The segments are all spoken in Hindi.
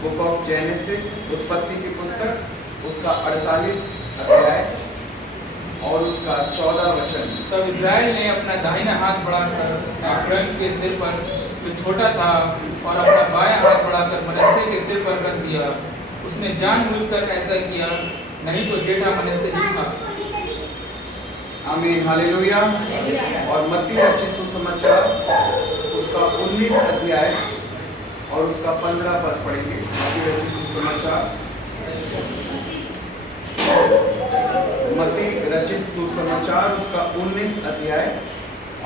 बुक ऑफ जेनेसिस, उत्पत्ति की पुस्तक, उसका 48 अध्याय और उसका 14 वचन। तब इस्राएल ने अपना दाहिना हाथ बढ़ाकर अब्राहम के सिर पर जो छोटा था और अपना बायां हाथ बढ़ाकर मनश्शे के सिर पर रख दिया। उसने जानबूझकर ऐसा किया, नहीं तो डेटा मनश्शे ही था। आमीन, हालेलुया। और मत्ती रचित सुसमाचार उसका 19 अध्याय और उसका 15 पद पढ़ेंगे। मत्ती रचित सुसमाचार, मत्ती रचित सुसमाचार उसका 19 अध्याय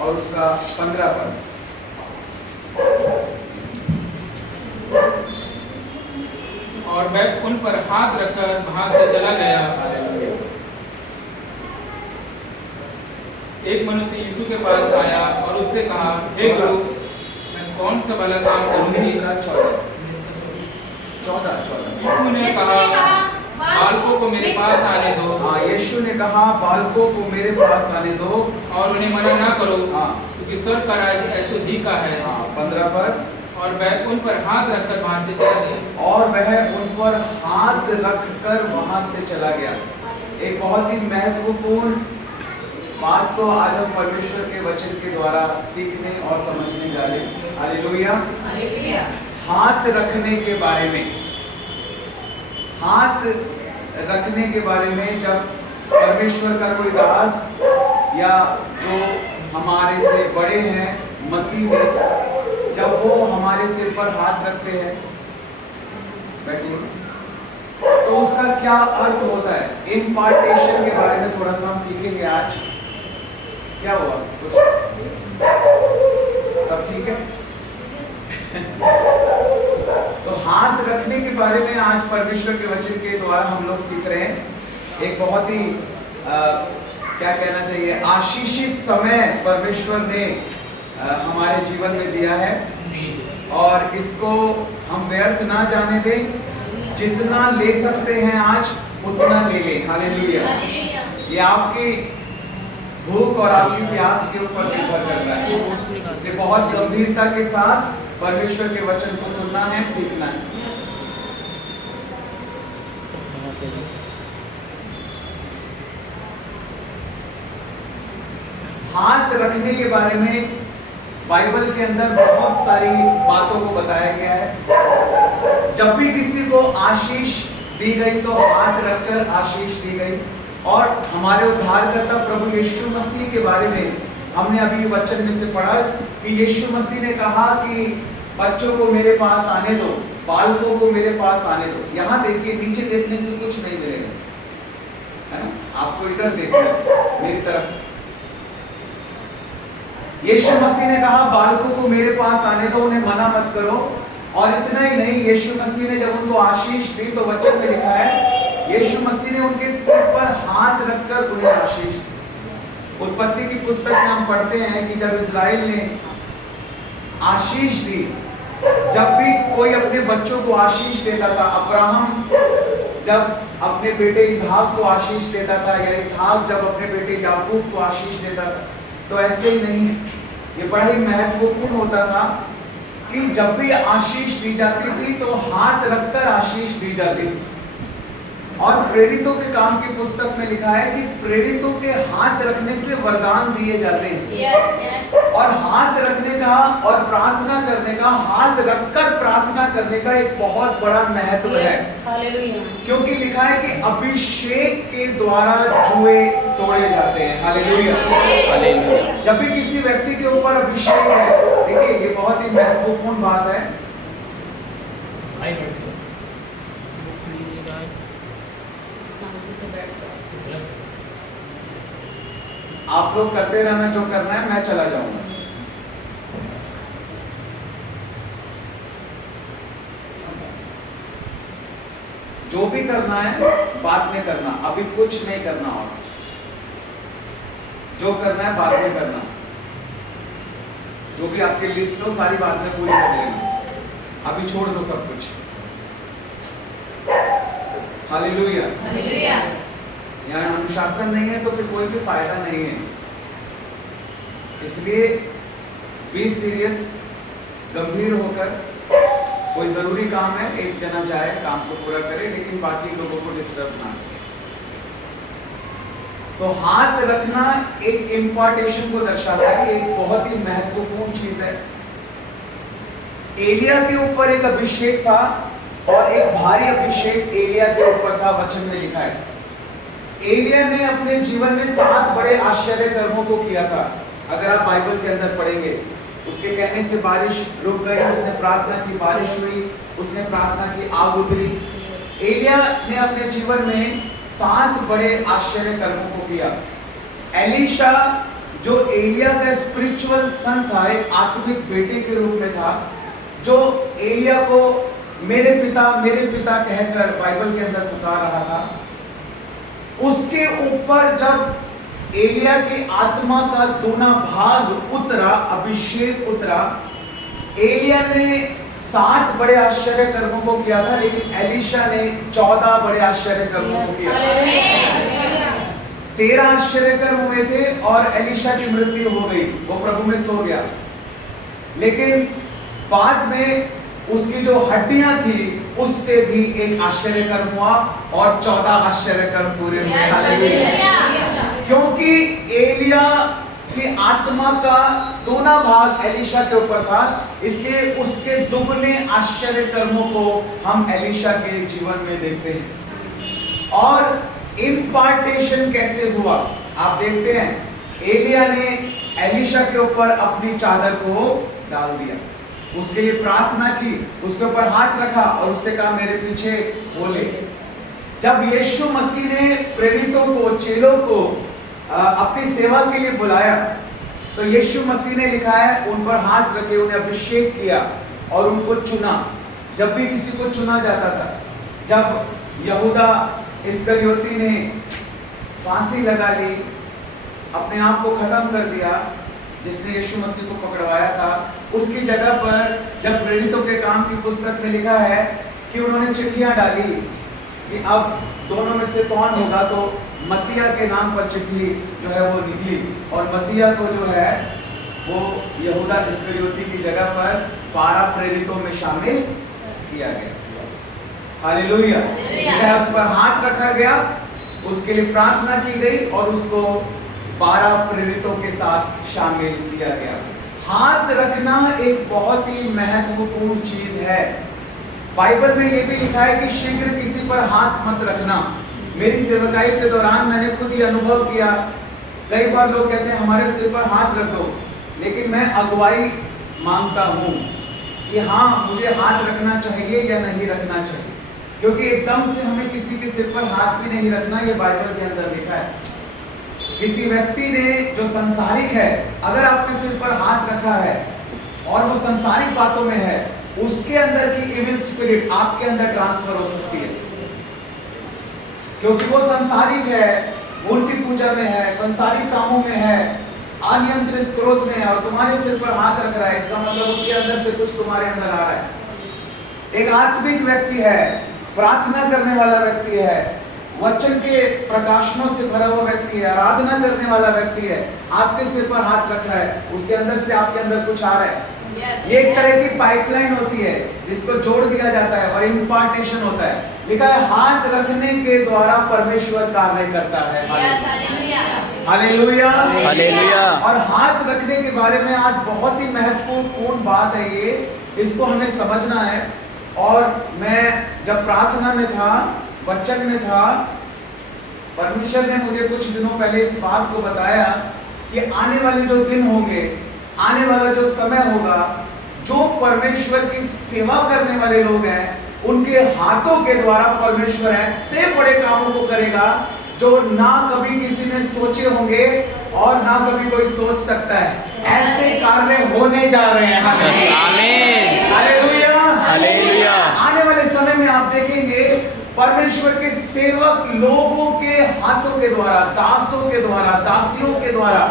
और उसका 15 पद। और वह उन पर हाथ रखकर वहां से चला गया। एक मनुष्य यीशु के पास आया और उससे कहा, हे गुरु, मैं कौन सा भला काम करूंगी? 14। यीशु ने कहा, बालकों को मेरे पास आने दो। हाँ, यीशु ने कहा बालकों को मेरे पास आने दो और उन्हें मना ना करो, हाँ, क्योंकि स्वर्ग का राज्य ऐसों ही का है। 15 पद। और वह उन पर हाथ रखकर वहां से चला गया। और वह उन पर हाथ रखकर वहां से चला गया। एक बहुत ही महत्वपूर्ण बात को आज हम परमेश्वर के वचन के द्वारा सीखने और समझने जा रहे हैं। हालेलुया। हाथ रखने के बारे में, हाथ रखने के बारे में जब परमेश्वर का कोई दास या जो हमारे से बड़े हैं मसीह में, जब वो हमारे सिर पर हाथ रखते हैं, बैठिए, तो उसका क्या अर्थ होता है? इम्पार्टेशन के बारे में थोड़ा सा हम सीखेंगे आज। क्या हुआ? कुछ सब ठीक है? तो हाथ रखने के बारे में आज परमेश्वर के वचन के द्वारा हम लोग सीख रहे हैं। एक बहुत ही क्या कहना चाहिए, आशीषित समय परमेश्वर ने हमारे जीवन में दिया है और इसको हम व्यर्थ ना जाने दें। जितना ले सकते हैं आज उतना ले लें। हालेलुया। ये आपकी भूख और आपकी प्यास के ऊपर निर्भर करता है। इसलिए बहुत गंभीरता के साथ परमेश्वर के वचन को सुनना है, सीखना है। हाथ रखने के बारे में बाइबल के अंदर बहुत सारी बातों को बताया गया है। जब भी किसी को आशीष दी गई तो हाथ रखकर आशीष दी गई। और हमारे उद्धारकर्ता प्रभु यीशु मसीह के बारे में हमने अभी वचन में से पढ़ा कि यीशु मसीह ने कहा कि बच्चों को मेरे पास आने दो, बालकों को मेरे पास आने दो। यहाँ देखिए, नीचे देखने से कुछ नहीं मिलेगा, है ना? आपको इधर देखना है, मेरी तरफ। यीशु मसीह ने कहा बालकों को मेरे पास आने दो, उन्हें मना मत करो। और इतना ही नहीं, यीशु मसीह ने जब उनको आशीष दी तो वचन में लिखा है यीशु मसीह ने उनके सिर पर हाथ रखकर उन्हें आशीष दी। उत्पत्ति की पुस्तक में हम पढ़ते हैं कि जब इस्राएल ने आशीष दी, जब भी कोई अपने बच्चों को आशीष देता था, अब्राहम जब अपने बेटे इसहाक को आशीष देता था या इसहाक जब अपने बेटे याकूब को आशीष देता था, तो ऐसे ही नहीं है। ये बड़ा ही महत्वपूर्ण होता था कि जब भी आशीष दी जाती थी तो हाथ रखकर आशीष दी जाती थी। और प्रेरितों के काम की पुस्तक में लिखा है कि प्रेरितों के हाथ रखने से वरदान दिए जाते हैं। और हाथ रखने का और प्रार्थना करने का, हाथ रखकर प्रार्थना करने का एक बहुत बड़ा महत्व है। क्योंकि लिखा है कि अभिषेक के द्वारा जुए तोड़े जाते हैं। हालेलुया। जब भी किसी व्यक्ति के ऊपर अभिषेक है, देखिए ये बहुत ही महत्वपूर्ण बात है। आप लोग करते रहना जो करना है, मैं चला जाऊंगा। जो भी करना है बाद में करना, अभी कुछ नहीं करना। और जो करना है बाद में करना। जो भी आपकी लिस्ट हो सारी बाद में पूरी कर लेना, अभी छोड़ दो सब कुछ। हालेलुया। यहाँ अनुशासन नहीं है तो फिर कोई भी फायदा नहीं है। इसलिए बी सीरियस, गंभीर होकर कोई जरूरी काम है, एक जना जाए काम को पूरा करे, लेकिन बाकी लोगों को डिस्टर्ब ना करे। तो हाथ रखना एक इम्पार्टेशन को दर्शाता है, एक बहुत ही महत्वपूर्ण चीज है। एलिया के ऊपर एक अभिषेक था और एक भारी अभिषेक एलिया के ऊपर था, वचन में लिखा है। एलिया ने अपने जीवन में 7 बड़े आश्चर्य कर्मों को किया था। अगर आप बाइबल के अंदर पढ़ेंगे, उसके कहने से बारिश रुक गई, उसने प्रार्थना की, बारिश हुई, उसने प्रार्थना की, आग उतरी। एलिया ने अपने जीवन में 7 बड़े आश्चर्य कर्मों को किया। एलीशा जो एलिया का स्पिरिचुअल सन था, एक आत्मिक बेटे के रूप में था, जो एलिया को मेरे पिता कहकर बाइबल के अंदर पुकार रहा था, उसके ऊपर जब एलिया की आत्मा का दूना भाग उतरा, अभिषेक उतरा, एलिया ने 7 बड़े आश्चर्य कर्मों को किया था, लेकिन एलीशा ने 14 बड़े आश्चर्य कर्मों को किया। 13 आश्चर्य कर्म हुए थे और एलीशा की मृत्यु हो गई, वो प्रभु में सो गया। लेकिन बाद में उसकी जो हड्डियां थी, उससे भी एक आश्चर्य कर्म हुआ और 14 आश्चर्य कर्म पूरे हुए। हालेलुया। क्योंकि एलिया की आत्मा का दूना भाग एलीशा के ऊपर था, इसलिए उसके दुगने आश्चर्य कर्मों को हम एलीशा के जीवन में देखते हैं। और इम्पार्टेशन कैसे हुआ आप देखते हैं। एलिया ने एलीशा के ऊपर अपनी चादर को डाल दिया, उसके लिए प्रार्थना की, उसके ऊपर हाथ रखा और उससे कहा मेरे पीछे बोले। जब यीशु मसीह ने प्रेरितों को, चेलों को अपनी सेवा के लिए बुलाया, तो यीशु मसीह ने लिखा है उन पर हाथ रखे, उन्हें अभिषेक किया और उनको चुना। जब भी किसी को चुना जाता था, जब यहूदा इस्करियोती ने फांसी लगा ली, अपने आप को खत्म कर दिया, जिसने यीशु मसीह को पकड़वाया था, उसकी जगह पर जब प्रेरितों के काम की पुस्तक में लिखा है कि उन्होंने चिट्ठियां डाली कि अब दोनों में से कौन होगा, तो मत्तिया के नाम पर चिट्ठी जो है वो निकली और मत्तिया को जो है वो यहूदा इस्करियोती की जगह पर 12 प्रेरितों में शामिल किया गया। हालेलुया। उस पर हाथ रखा गया, उसके लिए प्रार्थना की गई और उसको 12 प्रेरितों के साथ शामिल किया गया। हाथ रखना एक बहुत ही महत्वपूर्ण चीज है। बाइबल में यह भी लिखा है कि शीघ्र किसी पर हाथ मत रखना। मेरी सेवकाई के दौरान मैंने खुद ही अनुभव किया, कई बार लोग कहते हैं हमारे सिर पर हाथ रख दो, लेकिन मैं अगुवाई मांगता हूं कि हाँ, मुझे हाथ रखना चाहिए या नहीं रखना चाहिए, क्योंकि एकदम से हमें किसी के सिर पर हाथ भी नहीं रखना, ये बाइबल के अंदर लिखा है। किसी व्यक्ति ने जो संसारिक है, अगर आपके सिर पर हाथ रखा है और वो संसारिक बातों में है, उसके अंदर की इविल स्पिरिट आपके अंदर ट्रांसफर हो सकती है, क्योंकि वो संसारिक है, मूर्ति पूजा में है, संसारिक कामों में है, अनियंत्रित क्रोध में है और तुम्हारे सिर पर हाथ रख रहा है, इसका मतलब उसके अंदर से कुछ तुम्हारे अंदर आ रहा है। एक आत्मिक व्यक्ति है, प्रार्थना करने वाला व्यक्ति है, वचन के प्रकाशनों से भरा हुआ व्यक्ति है, आराधना करने वाला व्यक्ति है, आपके सिर पर हाथ रख रहा है, उसके अंदर से आपके अंदर कुछ आ रहा है। ये एक तरह की पाइपलाइन होती है जिसको जोड़ दिया जाता है और इम्पार्टेशन होता है। लिखा है हाथ रखने के द्वारा परमेश्वर कार्य करता है। Hallelujah, hallelujah. और हाथ रखने के बारे में आज बहुत ही महत्वपूर्ण बात है, ये इसको हमें समझना है। और मैं जब प्रार्थना में था, वचन में था, परमेश्वर ने मुझे कुछ दिनों पहले इस बात को बताया कि आने वाले जो दिन होंगे, आने वाला जो समय होगा, जो परमेश्वर की सेवा करने वाले लोग हैं, उनके हाथों के द्वारा परमेश्वर ऐसे बड़े कामों को करेगा जो ना कभी किसी ने सोचे होंगे और ना कभी कोई सोच सकता है। ऐसे कार्य होने जा रहे हैं। Hallelujah, hallelujah. आने वाले समय में आप देखेंगे परमेश्वर के सेवक लोगों के हाथों के द्वारा, दासों के द्वारा, दासियों के द्वारा,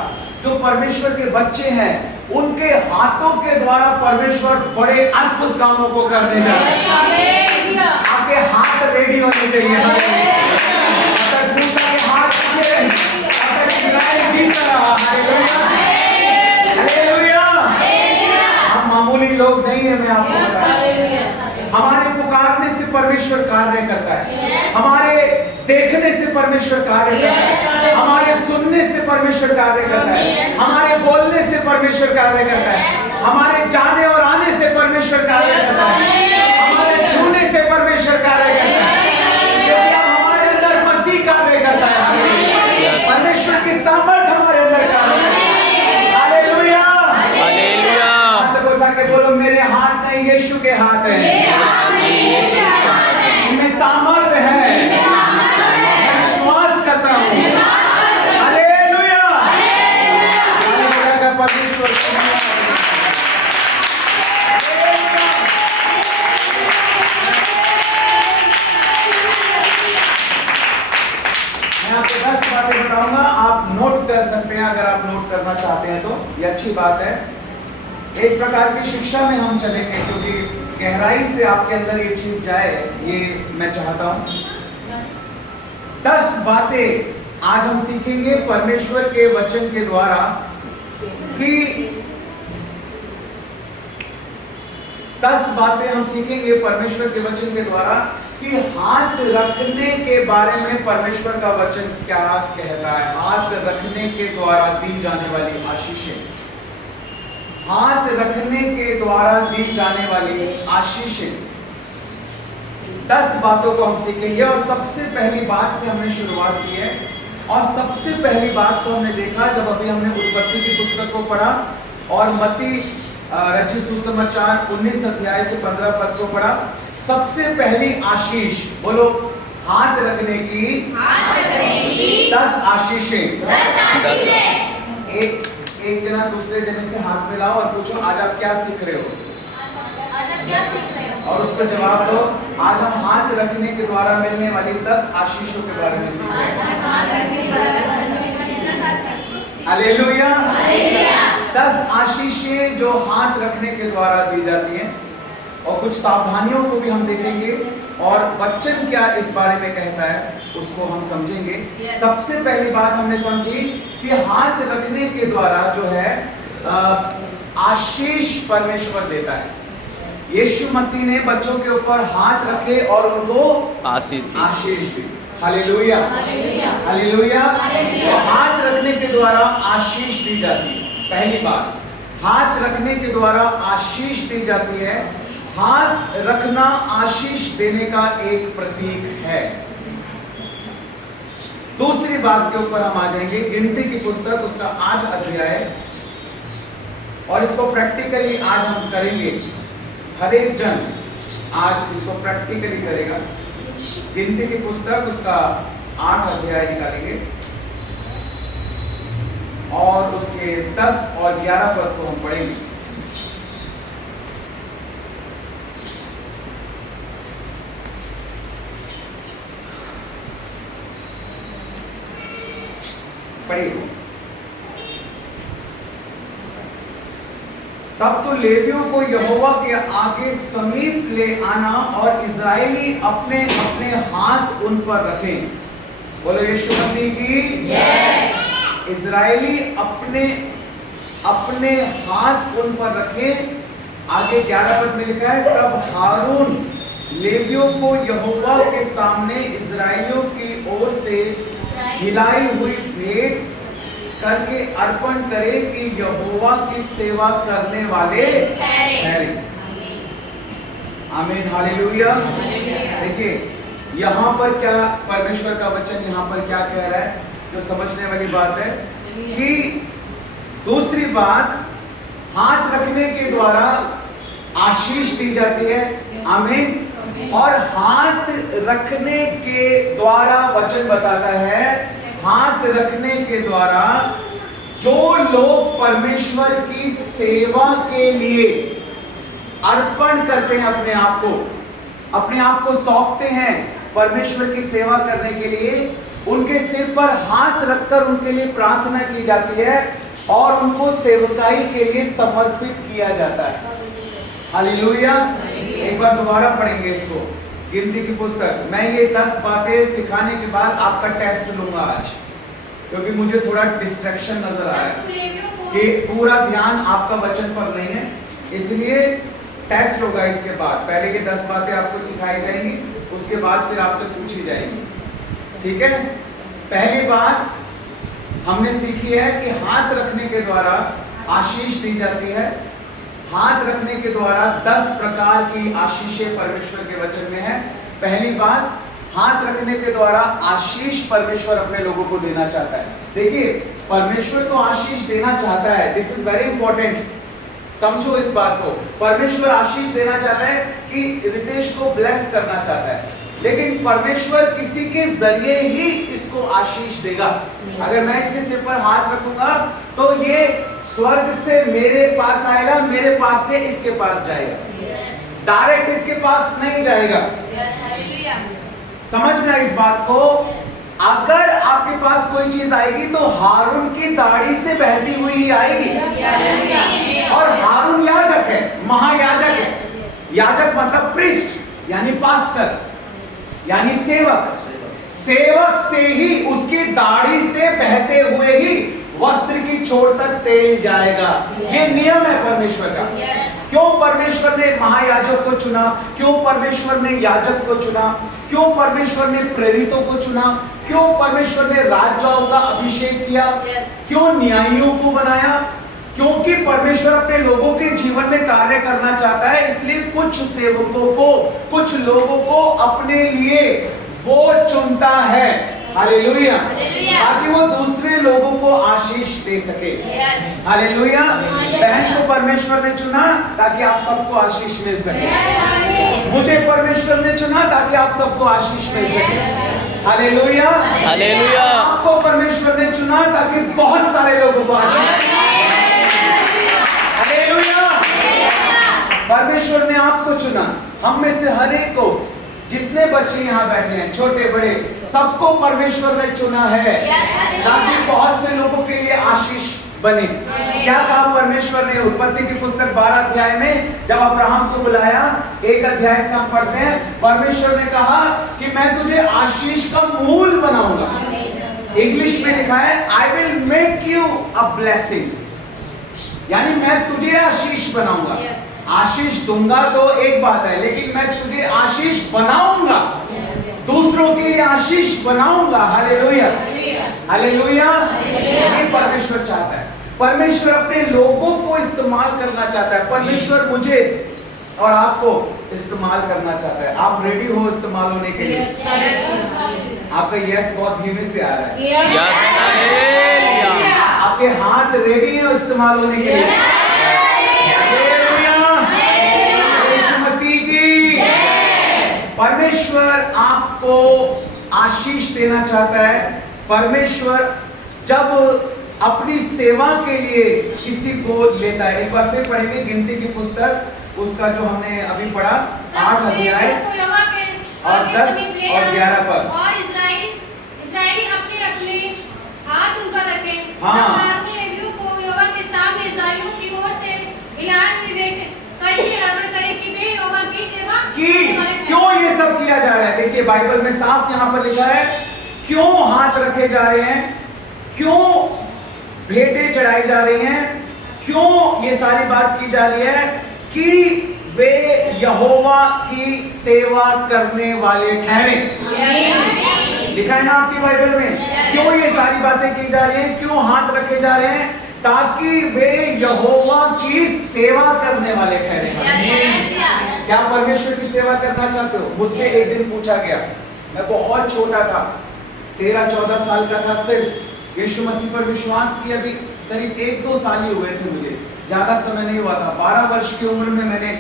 जो परमेश्वर के बच्चे हैं, उनके हाथों के द्वारा परमेश्वर बड़े अद्भुत कामों को करने जा रहे हैं। आपके हाथ रेडी होने चाहिए। मूसा के हाथ जीत रहा। हालेलुया। हम मामूली लोग नहीं है, मैं आपको बता रहा हूं। परमेश्वर कार्य करता है, हमारे देखने से परमेश्वर कार्य करता है, हमारे सुनने से परमेश्वर कार्य करता है, हमारे बोलने से परमेश्वर कार्य करता है, हमारे जाने और आने से परमेश्वर कार्य करता है, हमारे छूने से परमेश्वर कार्य करता है, क्योंकि अब हमारे अंदर मसीह कार्य करता है, परमेश्वर की सामर्थ्य हमारे अंदर कार्य करता है। Hallelujah, hallelujah. हाथ को उठा के बोलो, मेरे हाथ नहीं यीशु के हाथ हैं, इनमें सामर्थ्य है, मैं विश्वास करता हूँ। हालेलुया, हालेलुया का परमेश्वर मैं आपको 10 बातें बताऊंगा, आप नोट कर सकते हैं अगर आप नोट करना चाहते हैं तो ये अच्छी बात है। एक प्रकार की शिक्षा में हम चलेंगे, क्योंकि गहराई से आपके अंदर ये चीज जाए, ये मैं चाहता हूं। 10 बातें आज हम सीखेंगे परमेश्वर के वचन के द्वारा कि 10 बातें हम सीखेंगे परमेश्वर के वचन के द्वारा कि हाथ रखने के बारे में परमेश्वर का वचन क्या कहता है। हाथ रखने के द्वारा दी जाने वाली आशीषें, हाथ रखने के द्वारा दी जाने वाली आशीषें, 10 बातों को हम सीखेंगे। और सबसे पहली बात से हमने शुरुआत की है, और सबसे पहली बात को हमने देखा जब अभी हमने उत्पत्ति की पुस्तक को पढ़ा और मत्ती रचित सुसमाचार 19 अध्याय के 15 पद को पढ़ा। सबसे पहली आशीष, बोलो, हाथ रखने की 10 आशीषें। एक जना दूसरे जने से हाथ मिलाओ और पूछो, आज आप क्या सीख रहे हो, और उसका जवाब दो, आज हम हाथ रखने के द्वारा मिलने वाली 10 आशीषों के बारे में सीख रहे हैं। हालेलुया। 10 आशीषें जो हाथ रखने के द्वारा दी जाती हैं, और कुछ सावधानियों को भी हम देखेंगे, और वचन क्या इस बारे में कहता है उसको हम समझेंगे। सबसे पहली बात हमने समझी कि हाथ रखने के द्वारा जो है आशीष परमेश्वर देता है। यीशु मसीह ने बच्चों के ऊपर हाथ रखे और उनको आशीष दी। Hallelujah, hallelujah. तो हाथ रखने के द्वारा आशीष दी जाती है। पहली बात, हाथ रखने के द्वारा आशीष दी जाती है। हाथ रखना आशीष देने का एक प्रतीक है। दूसरी बात के ऊपर हम आ जाएंगे, गिनती की पुस्तक उसका 8 अध्याय, और इसको प्रैक्टिकली आज हम करेंगे। हर एक जन आज इसको प्रैक्टिकली करेगा। गिनती की पुस्तक उसका 8 अध्याय निकालेंगे और उसके 10 और 11 पद को हम पढ़ेंगे। पढ़िए। तब तो लेवियों को यहोवा के आगे समीप ले आना और इजरायली अपने अपने हाथ उन पर रखें। बोलो यीशु मसीह की जय। इजरायली अपने अपने हाथ उन पर रखें। आगे 11 पद में लिखा है, तब हारून लेवियों को यहोवा के सामने इजरायलियों की ओर से हिलाई हुई भेंट करके अर्पण करे कि यहोवा की सेवा करने वाले ठहरे। आमीन, हालेलुया। देखिए यहाँ पर क्या परमेश्वर का वचन यहाँ पर क्या कह रहा है, जो समझने वाली बात है कि दूसरी बात, हाथ रखने के द्वारा आशीष दी जाती है। आमीन। और हाथ रखने के द्वारा वचन बताता है, हाथ रखने के द्वारा जो लोग परमेश्वर की सेवा के लिए अर्पण करते हैं, अपने आप को सौंपते हैं परमेश्वर की सेवा करने के लिए, उनके सिर पर हाथ रखकर उनके लिए प्रार्थना की जाती है और उनको सेवकाई के लिए समर्पित किया जाता है। हालेलुया। एक बार दोबारा पढ़ेंगे इसको, गिनती की पुस्तक। मैं ये 10 बातें सिखाने के बाद आपका टेस्ट लूंगा आज, क्योंकि मुझे थोड़ा डिस्ट्रैक्शन नजर आ रहा है कि पूरा ध्यान आपका वचन पर नहीं है, इसलिए टेस्ट होगा इसके बाद। पहले ये 10 बातें आपको सिखाई जाएंगी उसके बाद फिर आपसे पूछी जाएगी, ठीक है। पहली बात हमने सीखी है कि हाथ रखने के द्वारा आशीष दी जाती है। हाथ रखने के द्वारा 10 प्रकार की आशीषें परमेश्वर के वचन में है। पहली बात, हाथ रखने के द्वारा आशीष परमेश्वर अपने लोगों को देना चाहता है। देखिए, परमेश्वर तो आशीष देना चाहता है, दिस इज वेरी इंपॉर्टेंट, समझो इस बात को। परमेश्वर आशीष देना चाहता है कि रितेश को ब्लेस करना चाहता है, लेकिन परमेश्वर किसी के जरिए ही इसको आशीष देगा। अगर मैं इसके सिर पर हाथ रखूंगा तो ये स्वर्ग से मेरे पास आएगा, मेरे पास से इसके पास जाएगा, डायरेक्ट इसके पास नहीं जाएगा। समझना इस बात को। अगर आपके पास कोई चीज आएगी तो हारून की दाढ़ी से बहती हुई ही आएगी। और हारून याजक है, महायाजक है। याजक मतलब प्रीस्ट, यानी पास्टर, यानी सेवक। सेवक से ही, उसकी दाढ़ी से बहते हुए ही वस्त्र की छोर तक तेल जाएगा। ये नियम है परमेश्वर का। क्यों परमेश्वर ने महायाजक को चुना? क्यों परमेश्वर ने याजक को चुना? क्यों परमेश्वर ने प्रेरितों को चुना? क्यों परमेश्वर ने राजाओं का अभिषेक किया? क्यों न्यायियों को बनाया? क्योंकि परमेश्वर अपने लोगों के जीवन में कार्य करना चाहता है, इसलिए कुछ सेवकों को, कुछ लोगों को अपने लिए वो चुनता है। हालेलुया, ताकि वो दूसरे लोगों को आशीष दे सके। हालेलुया। बहन को परमेश्वर ने चुना ताकि आप सबको आशीष मिल सके। मुझे परमेश्वर ने चुना ताकि आप सबको आशीष मिल सके। Hallelujah, hallelujah. आपको परमेश्वर ने चुना ताकि बहुत सारे लोगों को आशीष। हालेलुया। परमेश्वर ने आपको चुना, हम में से हर एक को, जितने बच्चे यहाँ बैठे हैं, छोटे बड़े, सबको परमेश्वर ने चुना है ताकि बहुत से लोगों के लिए आशीष बने। क्या कहा परमेश्वर ने? उत्पत्ति की पुस्तक 12 अध्याय में जब अब्राहम को बुलाया, 1 अध्याय से हम पढ़ते हैं, परमेश्वर ने कहा कि मैं तुझे आशीष का मूल बनाऊंगा। इंग्लिश में लिखा है, I will make you a blessing, यानी मैं तुझे आशीष बनाऊंगा। आशीष दूंगा तो एक बात है, लेकिन मैं तुझे आशीष बनाऊंगा, दूसरों के लिए आशीष बनाऊंगा। Hallelujah, hallelujah. ये परमेश्वर चाहता है। परमेश्वर अपने लोगों को इस्तेमाल करना चाहता है। परमेश्वर मुझे और आपको इस्तेमाल करना चाहता है। आप रेडी हो इस्तेमाल होने के लिए? आपका यस बहुत धीमे से आ रहा है। आपके हाथ रेडी है इस्तेमाल होने के लिए? परमेश्वर आपको आशीष देना चाहता है। परमेश्वर जब अपनी सेवा के लिए किसी को लेता है, एक बार फिर पढ़ेंगे गिनती की पुस्तक, उसका जो हमने अभी पढ़ा 8 अध्याय और 10 और 11 पर। और इस्राएली अपने अपने हाथ उन पर रखे। हाँ। को यहोवा के सामने इस्राएलियों की ओर से ऐलान हुई भेंट करिए, अर्पण करें कि वे यहोवा की सेवा कि क्यों ये सब किया जा रहा है? देखिए बाइबल में साफ यहाँ पर लिखा है, क्यों हाथ रखे जा रहे हैं, क्यों भेंटें चढ़ाई जा रही हैं, क्यों ये सारी बात की जा रही है? कि वे यहोवा की सेवा करने वाले ठहरे। लिखा है ना आपकी बाइबल में? क्यों ये सारी बातें की जा रही हैं, क्यों हाथ रखे जा रहे हैं? ताकि वे यहोवा की सेवा करने वाले ठहरे। क्या परमेश्वर की सेवा करना चाहते हो? मुझसे एक दिन पूछा गया, मैं बहुत छोटा था, 13-14 साल का था, सिर्फ यीशु मसीह पर विश्वास किया भी करीब 1-2 साल ही हुए थे, मुझे ज्यादा समय नहीं हुआ था। 12 वर्ष की उम्र में मैंने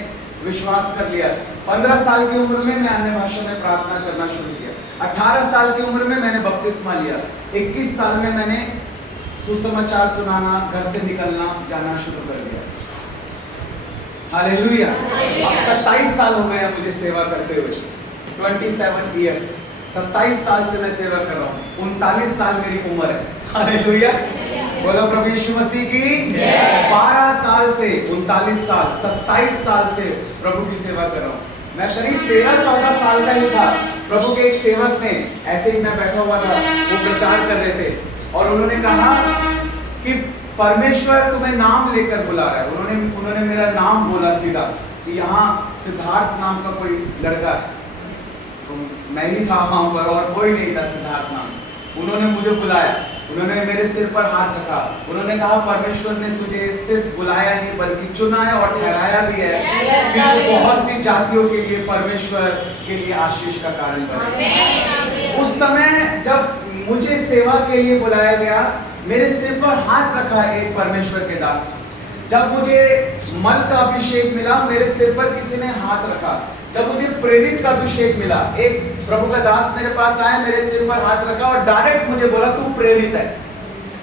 विश्वास कर लिया। 15 साल की उम्र में मैं अन्य भाषा में प्रार्थना करना शुरू किया। 18 साल की उम्र में मैंने बपतिस्मा लिया। 21 साल में मैंने सुसमाचार सुनाना, घर से निकलना जाना शुरू कर दिया। हालेलुया। अब 27 साल हो गए हैं मुझे सेवा करते हुए, 27 इयर्स, 27 साल से मैं सेवा कर रहा हूँ। 39 साल मेरी उम्र है। हालेलुया, बोलो प्रभु यीशु मसीह की जय। 12 साल से 39 साल, 27 साल से प्रभु की सेवा कर रहा हूँ। मैं करीब 13-14 साल का ही था, प्रभु के एक सेवक ने, ऐसे ही मैं बैठा हुआ था, वो प्रचार कर रहे थे और उन्होंने कहा कि परमेश्वर तुम्हें नाम लेकर बुला रहा है। उन्होंने मेरा नाम बोला सीधा कि यहाँ सिद्धार्थ नाम का कोई लड़का है, तो मैं ही था वहां पर और कोई नहीं था, सिद्धार्थ नाम। उन्होंने मुझे बुलाया, उन्होंने मेरे सिर पर हाथ रखा, उन्होंने कहा परमेश्वर ने तुझे सिर्फ बुलाया नहीं बल्कि चुना है और ठहराया भी है कि तू बहुत सी जातियों के लिए परमेश्वर के लिए आशीष का कारण बने। उस समय जब मुझे सेवा के लिए बुलाया गया, मेरे सिर पर हाथ रखा एक परमेश्वर के दास। जब मुझे मल का अभिषेक मिला, मेरे सिर पर किसी ने हाथ रखा। जब मुझे प्रेरित का अभिषेक मिला, एक प्रभु का दास मेरे पास आया, मेरे सिर पर हाथ रखा और डायरेक्ट मुझे बोला तू प्रेरित है।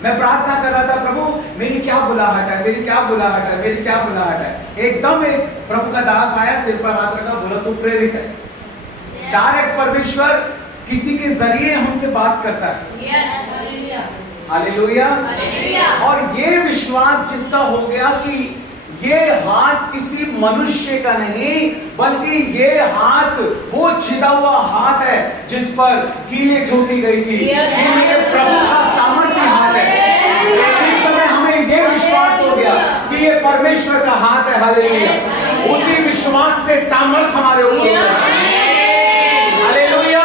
मैं प्रार्थना कर रहा था, प्रभु मेरी क्या बुलाहट है, मेरी क्या बुलाहट है, मेरी क्या बुलाहट है। एकदम एक प्रभु का दास आया, सिर पर हाथ रखा, बोला तू प्रेरित है। डायरेक्ट परमेश्वर किसी के जरिए हमसे बात करता है। हालेलुया। और ये विश्वास जिसका हो गया कि ये हाथ किसी मनुष्य का नहीं, बल्कि ये हाथ वो छिदा हुआ हाथ है जिस पर कीलें ठोकी गई थी। ये मेरे प्रभु का सामर्थ्य हाथ है। जिस समय हमें ये विश्वास हो गया कि ये परमेश्वर का हाथ है, हालेलुया, उसी विश्वास से सामर्थ हमारे ऊपर हालेलुया,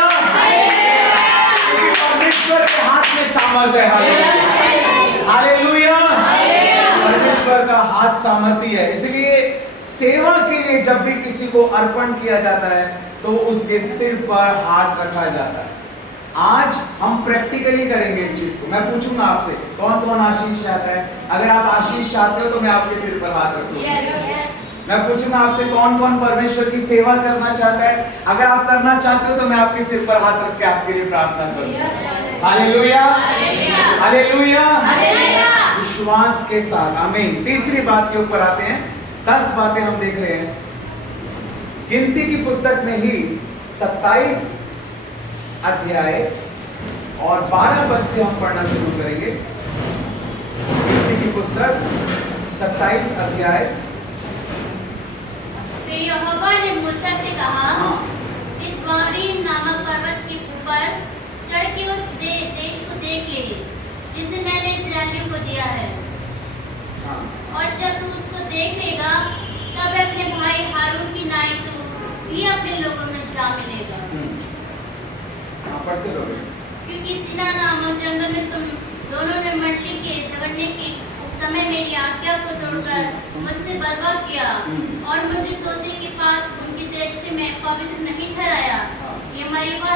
परमेश्वर के हाथ में सामर्थ है। हालेलुया, परमेश्वर का हाथ सामर्थी है। इसलिए सेवा के लिए जब भी किसी को अर्पण किया जाता है तो उसके सिर पर हाथ रखा जाता है। आज हम प्रैक्टिकली करेंगे इस चीज को। मैं पूछूंगा आपसे कौन कौन आशीष चाहता है। अगर आप आशीष चाहते हो तो मैं आपके सिर पर हाथ रखूंगा। मैं पूछूंगा आपसे कौन कौन परमेश्वर की सेवा करना चाहता है। अगर आप करना चाहते हो तो मैं आपके सिर पर हाथ रख के आपके लिए प्रार्थना करूंगा। हालेलुया, हालेलुया, विश्वास के साथ, आमीन। तीसरी बात के ऊपर आते हैं। 10 बातें हम देख रहे हैं गिनती की पुस्तक में ही 27 अध्याय और 12 पद से हम पढ़ना शुरू करेंगे। गिनती की पुस्तक 27 अध्याय। फिर यहोवा ने मूसा से कहा, इस बारीम नामक पर्वत के ऊपर चढ़ के उस देश को देख ले जिसे मैंने इस्राएलियों को दिया है। और जब तू उसको देख लेगा तब अपने भाई हारून की नाई तू भी अपने लोगों में जा मिलेगा। पढ़ते रहोगे। क्योंकि सीना नामक जंगल में तुम दोनों ने मंडली के झगड़ने के समय मेरी आज्ञा को तोड़कर मुझसे बलवा किया और मुझे सोते के पास उनकी दृष्टि में पवित्र नहीं ठहराया। ये मरीबा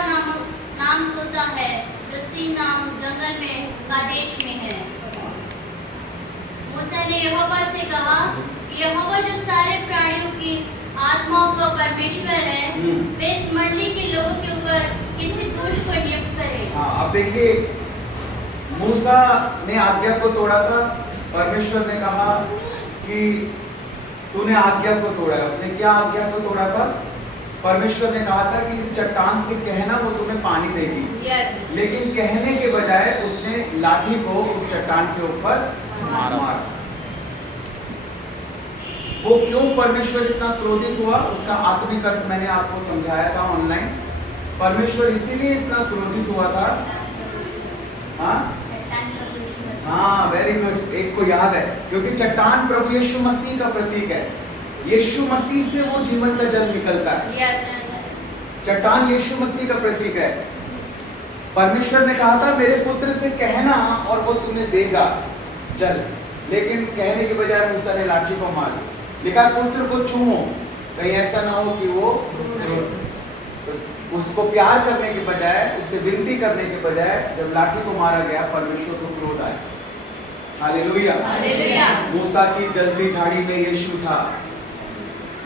नाम सोता है जो सीन नाम जंगल में कादेश में है। मूसा ने यहोवा से कहा, यहोवा जो सारे प्राणियों की आत्माओं का परमेश्वर है, वे इस मंडली के लोगों के ऊपर किसी पुरुष को नियुक्त करे। अब देखिए, मूसा ने आज्ञा को तोड़ा था। परमेश्वर ने कहा कि तूने आज्ञा को तोड़ा है। उसने क्या आज्ञा को तोड़ा था? परमेश्वर ने कहा था कि इस चट्टान से कहना वो तुम्हें पानी देगी। लेकिन कहने के बजाय उसने लाठी को उस चट्टान के ऊपर मारा। वो क्यों परमेश्वर इतना क्रोधित हुआ, उसका आत्मिक अर्थ मैंने आपको समझाया था ऑनलाइन। परमेश्वर इसीलिए इतना क्रोधित हुआ था। हाँ, वेरी गुड, एक को याद है, क्योंकि चट्टान प्रभु यीशु मसीह का प्रतीक है। यीशु मसीह से वो जीवन का जल निकलता है। चट्टान यीशु मसीह का प्रतीक है। परमेश्वर ने कहा था मेरे पुत्र से कहना और वो तुम्हें देगा जल, लेकिन कहने के बजाय मूसा ने लाठी को मार लिखा पुत्र को छूओ, कहीं ऐसा ना हो कि वो उसको प्यार करने के बजाय, उससे विनती करने के बजाय जब लाठी को मारा गया परमेश्वर को क्रोध आया। हालेलुया, मूसा की जलती झाड़ी में यीशु था,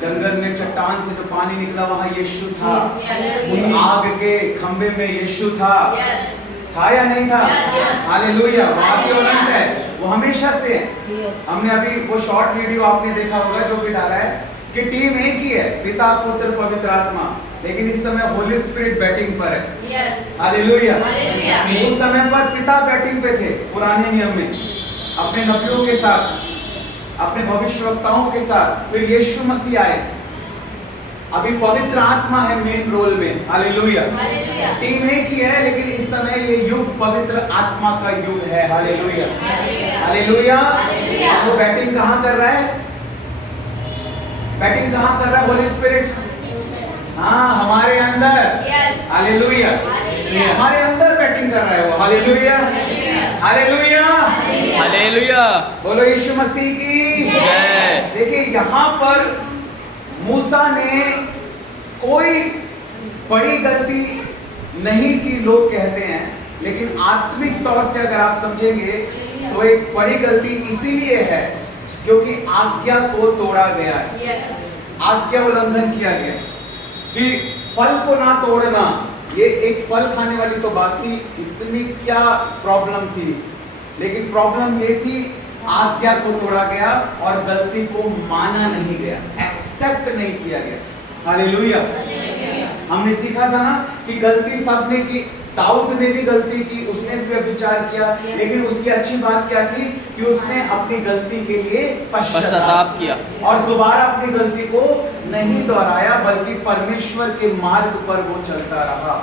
जंगल में चट्टान से जो पानी निकला वहां यीशु था, उस आग के खंबे में यीशु था या नहीं था? हालेलुया, वहां पे अनंत है, वो हमेशा से है। हमने अभी वो शॉर्ट वीडियो आपने देखा होगा जो भी डाला है कि टीम एक ही है, पिता पुत्र पवित्र आत्मा, लेकिन इस समय होली स्पिरिट बैटिंग पर है। हालेलुया। उस समय पर पिता बैटिंग पे थे पुराने नियम में, अपने नबियों के साथ, अपने भविष्यवक्ताओं के साथ। फिर यीशु मसीह आए, अभी पवित्र आत्मा है मेन रोल में। हालेलुया, टीम एक ही है, लेकिन इस समय ये युग पवित्र आत्मा का युग है। Hallelujah, hallelujah. वो बैटिंग कहाँ कर रहा है? बैटिंग कहाँ कर रहा है होली स्पिरिट? हाँ, हमारे अंदर। Yes. हालेलुया। हालेलुया। हमारे अंदर बैटिंग कर रहा है वो। हालेलुया। हालेलुया। हालेलुया। बोलो यीशु मसीह की जय। देखिए यहाँ पर मूसा ने कोई बड़ी गलती नहीं की, लोग कहते हैं, लेकिन आत्मिक तौर से अगर आप समझेंगे तो एक बड़ी गलती इसीलिए है क्योंकि आज्ञा को तोड़ा गया है। Yes. आज्ञा उल्लंघन किया गया कि फल को ना तोड़ना, ये एक फल खाने वाली तो बात थी, इतनी क्या प्रॉब्लम थी, लेकिन प्रॉब्लम ये थी आज्ञा को तोड़ा गया और गलती को माना नहीं गया, एक्सेप्ट नहीं किया गया। हालेलुया। हमने सीखा था ना कि गलती सबने की, दाऊद ने भी गलती की, उसने भी व्यभिचार किया, लेकिन उसकी अच्छी बात क्या थी कि उसने अपनी गलती के लिए पश्चाताप किया और दोबारा अपनी गलती को नहीं दोहराया, बल्कि परमेश्वर के मार्ग पर वो चलता रहा।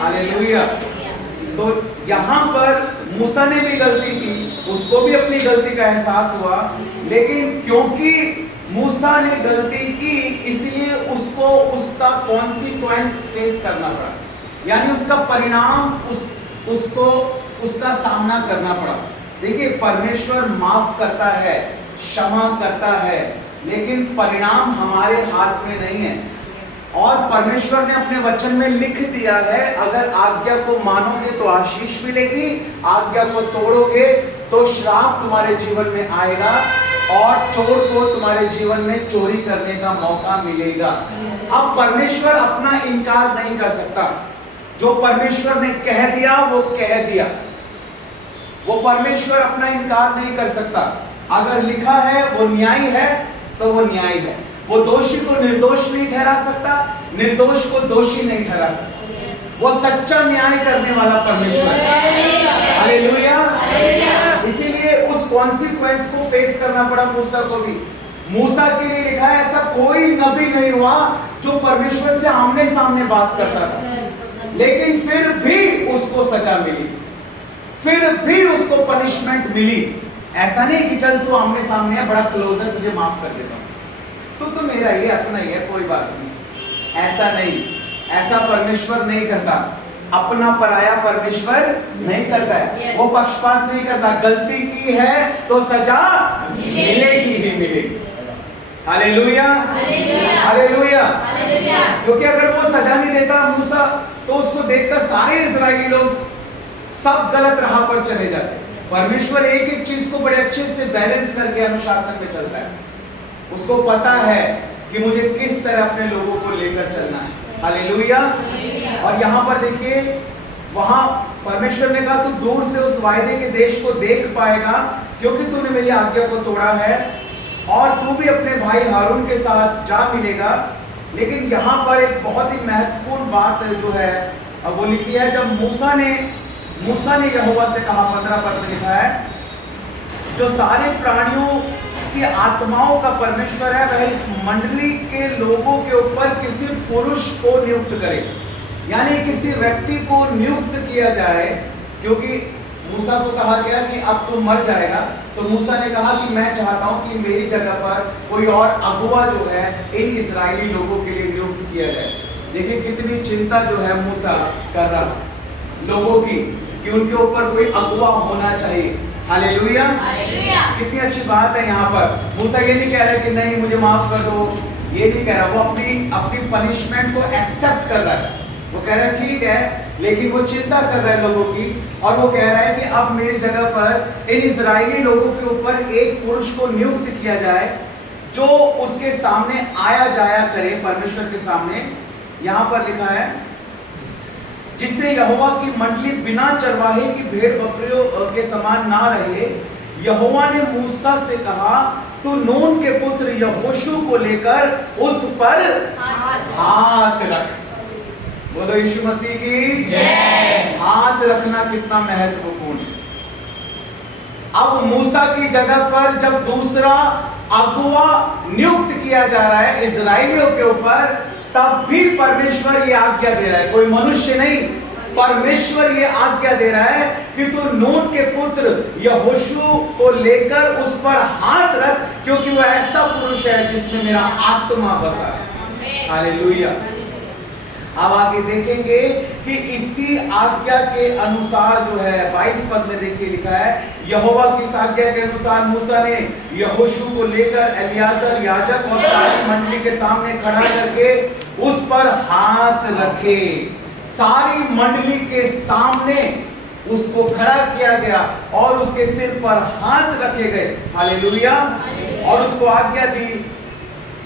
हालेलुया। तो यहाँ पर मूसा ने भी गलती की, उसको भी अपनी गलती का एहसास हुआ, लेकिन क्योंकि मूसा ने गलती की इसलिए उसको उसका कॉन्सिक्वेंस फेस करना पड़ा, यानी उसका परिणाम उसको उसका सामना करना पड़ा। देखिए परमेश्वर माफ करता है, क्षमा करता है, लेकिन परिणाम हमारे हाथ में नहीं है। और परमेश्वर ने अपने वचन में लिख दिया है, अगर आज्ञा को मानोगे तो आशीष मिलेगी, आज्ञा को तोड़ोगे तो श्राप तुम्हारे जीवन में आएगा और चोर को तुम्हारे जीवन में चोरी करने का मौका मिलेगा। अब परमेश्वर अपना इनकार नहीं कर सकता, जो परमेश्वर ने कह दिया वो कह दिया, वो परमेश्वर अपना इनकार नहीं कर सकता। अगर लिखा है वो न्याय है तो वो न्याय है, वो दोषी को निर्दोष नहीं ठहरा सकता, निर्दोष को दोषी नहीं ठहरा सकता, वो सच्चा न्याय करने वाला परमेश्वर है। हालेलुया। इसीलिए उस कॉन्सिक्वेंस को फेस करना पड़ा मूसा को भी। मूसा के लिए लिखा है ऐसा कोई नबी नहीं हुआ जो परमेश्वर से आमने सामने बात करता था, लेकिन फिर भी उसको सजा मिली, फिर भी उसको पनिशमेंट मिली। ऐसा नहीं कि चल तू आमने सामने है, बड़ा क्लोज है, तुझे माफ कर देता हूं, तो मेरा ही अपना ही है, कोई बात नहीं। ऐसा नहीं, ऐसा परमेश्वर नहीं करता, अपना पराया परमेश्वर नहीं करता है, वो पक्षपात नहीं करता। गलती की है तो सजा मिलेगी ही मिलेगी। हालेलुया। हालेलुया। क्योंकि अगर वो सजा नहीं देता मूसा, तो उसको देखकर सारे इजरायली लोग सब गलत राह पर चले जाते। परमेश्वर एक एक चीज को बड़े अच्छे से बैलेंस करके अनुशासन में चलता है, उसको पता है कि मुझे किस तरह अपने लोगों को लेकर चलना है। हालेलुया। और यहाँ पर देखिए, वहां परमेश्वर ने कहा तू दूर से उस वायदे के देश को देख पाएगा क्योंकि तूने मेरी आज्ञा को तोड़ा है, और तू भी अपने भाई हारून के साथ जा मिलेगा। लेकिन यहाँ पर एक बहुत ही महत्वपूर्ण बात जो है वो लिखी है, जब मूसा ने यहोवा से कहा, 15 पद में लिखा है, जो सारे प्राणियों की आत्माओं का परमेश्वर है वह इस मंडली के लोगों के ऊपर किसी पुरुष को नियुक्त करे, यानी किसी व्यक्ति को नियुक्त किया जाए। क्योंकि मूसा को कहा गया कि अब तू मर जाएगा, तो मूसा ने कहा कि मैं चाहता हूं कि मेरी जगह पर कोई और अगुवा जो है इन इस्राएली लोगों के लिए नियुक्त किया जाए। देखिए कितनी चिंता जो है मूसा कर रहा लोगों की कि उनके ऊपर कोई अगुवा होना चाहिए। हालेलुया। कितनी अच्छी बात है। यहाँ पर मूसा ये नहीं कह रहा कि नहीं मुझे माफ कर दो, ये नहीं कह रहा, वो अपनी पनिशमेंट को एक्सेप्ट कर रहा है। वो कह रहा है ठीक है, लेकिन वो चिंता कर रहा है लोगों की, और वो कह रहा है कि अब मेरी जगह पर इन इजरायली लोगों के ऊपर एक पुरुष को नियुक्त किया जाए जो उसके सामने आया जाया करे, परमेश्वर के सामने। यहाँ पर लिखा है, जिससे यहोवा की मंडली बिना चरवाहे की भेड़ बकरियों के समान ना रहे। यहोवा ने मूसा से कहा, तू नून के पुत्र यहोशू को लेकर उस पर हाथ रख। बोलो यीशु मसीह की जय। हाथ रखना कितना महत्वपूर्ण है। अब मूसा की जगह पर जब दूसरा अगुवा नियुक्त किया जा रहा है इजराइलियों के ऊपर, तब भी परमेश्वर ये आज्ञा दे रहा है, कोई मनुष्य नहीं, परमेश्वर ये आज्ञा दे रहा है कि तू नून के पुत्र यहोशू को लेकर उस पर हाथ रख, क्योंकि वह ऐसा पुरुष है जिसमें मेरा आत्मा बसा है। हालेलुया। अब आगे देखेंगे कि इसी आज्ञा के अनुसार जो है 22 पद में देखिए लिखा है, यहोवा की इस आज्ञा के अनुसार मूसा ने यहोशू को लेकर एलियाजर याजक और सारी मंडली के सामने खड़ा करके उस पर हाथ रखे। सारी मंडली के सामने उसको खड़ा किया गया और उसके सिर पर हाथ रखे गए। हालेलुया। और उसको आज्ञा दी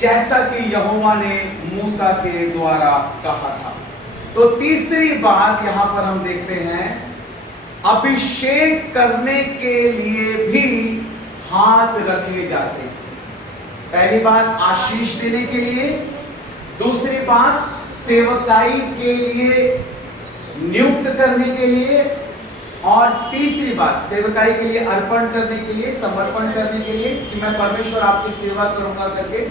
जैसा कि यहोवा ने मूसा के द्वारा कहा था। तो तीसरी बात यहां पर हम देखते हैं, अभिषेक करने के लिए भी हाथ रखे जाते हैं। पहली बात आशीष देने के लिए, दूसरी बात सेवकाई के लिए नियुक्त करने के लिए, और तीसरी बात सेवकाई के लिए अर्पण करने के लिए, समर्पण करने के लिए कि मैं परमेश्वर आपकी सेवा करूंगा करके,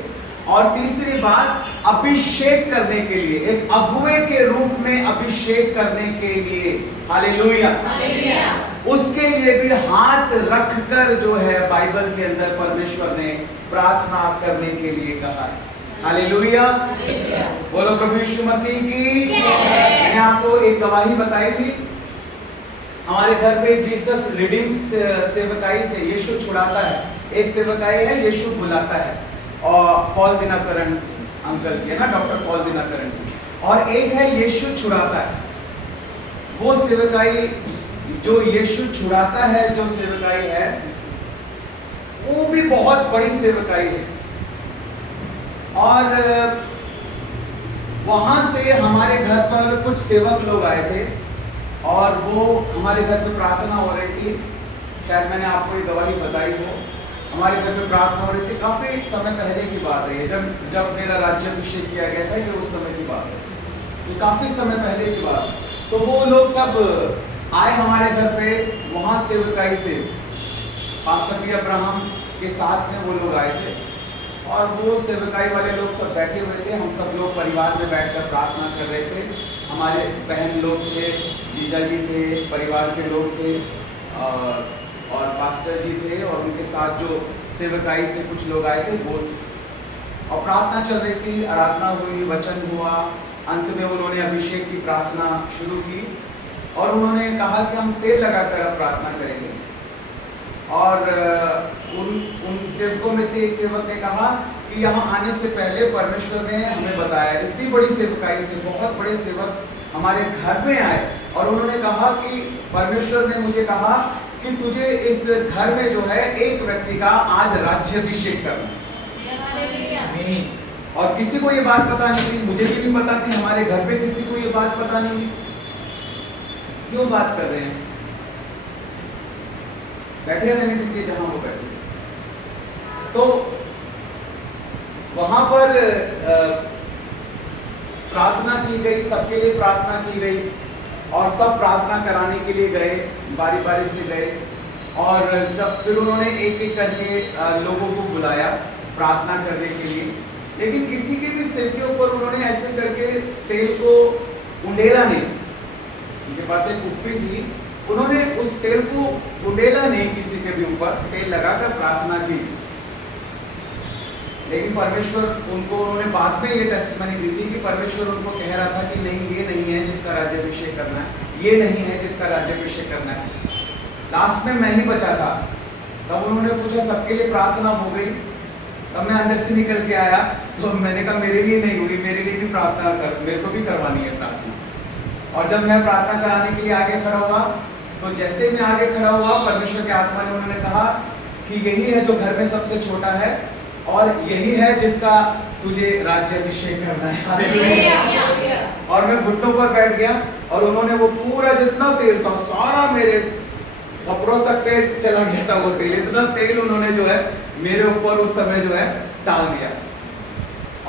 और तीसरी बात अभिषेक करने के लिए, एक अगुवे के रूप में अभिषेक करने के लिए। हालेलुया। उसके लिए भी हाथ रखकर जो है बाइबल के अंदर परमेश्वर ने प्रार्थना करने के लिए कहा है। हालेलुया। बोलो प्रभु यीशु मसीह की। मैंने आपको एक गवाही बताई थी, हमारे घर पे जीसस रिडीम सेवकाई से यीशु छुड़ाता है, एक सेवकाई है यीशु बुलाता है, और पॉल दिनकरन अंकल की है ना, डॉक्टर पॉल दिनकरन की, और एक है यीशु छुड़ाता है। वो सेवकाई जो यीशु छुड़ाता है, जो सेवकाई है वो भी बहुत बड़ी सेवकाई है, और वहां से हमारे घर पर कुछ सेवक लोग आए थे और वो हमारे घर पे प्रार्थना हो रही थी। शायद मैंने आपको ये गवाही बताई हो, हमारे घर पे प्रार्थना हो रही थी, काफी समय पहले की बात है, जब मेरा राज्याभिषेक किया गया था, ये उस समय की बात है, ये काफी समय पहले की बात। तो वो लोग सब आए हमारे घर पे, वहां सेवकाई से पास्टर पी अब्राहम के साथ में वो लोग आए थे, और वो सेवकाई वाले लोग सब बैठे हुए थे। हम सब लोग परिवार में बैठकर प्रार्थना कर रहे थे। हमारे बहन लोग थे, जीजा जी थे, परिवार के लोग थे, और पास्टर जी थे, और उनके साथ जो सेवकाई से कुछ लोग आए थे वो थे, और प्रार्थना चल रही थी, आराधना हुई, वचन हुआ। अंत में उन्होंने अभिषेक की प्रार्थना शुरू की, और उन्होंने कहा कि हम तेल लगाकर अब प्रार्थना करेंगे। और उन सेवकों में से एक सेवक ने कहा कि यहाँ आने से पहले परमेश्वर ने हमें बताया, इतनी बड़ी सेवकाई से बहुत बड़े सेवक हमारे घर में आए, और उन्होंने कहा कि परमेश्वर ने मुझे कहा कि तुझे इस घर में जो है एक व्यक्ति का आज राज्याभिषेक करना। और किसी को ये बात पता नहीं थी, मुझे भी नहीं पता थी, हमारे घर पे किसी को ये बात पता नहीं थी। क्यों बात कर रहे हैं? बैठे रहने दीजिए जहां वो बैठे। तो वहां पर प्रार्थना की गई, सबके लिए प्रार्थना की गई, और सब प्रार्थना कराने के लिए गए, बारी बारी से गए, और जब फिर उन्होंने एक एक करके लोगों को बुलाया प्रार्थना करने के लिए, लेकिन किसी के भी सिर के ऊपर उन्होंने ऐसे करके तेल को उंडेला नहीं। उनके पास एक कुप्पी थी, उन्होंने उस तेल को उंडेला नहीं, किसी के भी ऊपर तेल लगाकर प्रार्थना की। लेकिन परमेश्वर उनको, उन्होंने बाद में ये टेस्टिमनी दी थी कि परमेश्वर उनको कह रहा था कि नहीं, ये नहीं है जिसका राज्याभिषेक करना है, ये नहीं है जिसका राज्याभिषेक करना है। लास्ट में मैं ही बचा था। तब उन्होंने पूछा सबके लिए प्रार्थना हो गई, तब मैं अंदर से निकल के आया, तो मैंने कहा मेरे लिए नहीं हुई, मेरे लिए भी प्रार्थना कर, मेरे को भी करवानी है प्रार्थना। और जब मैं प्रार्थना कराने के लिए आगे खड़ा हुआ, तो जैसे मैं आगे खड़ा हुआ, परमेश्वर के आत्मा ने उन्होंने कहा कि यही है जो घर में सबसे छोटा है, और यही है जिसका तुझे राज्याभिषेक करना है। और मैं घुटनों पर बैठ गया, और उन्होंने वो पूरा जितना तेल था सारा मेरे कपड़ों तक पे चला गया था वो तेल, इतना तेल उन्होंने जो है मेरे ऊपर उस समय जो है डाल दिया,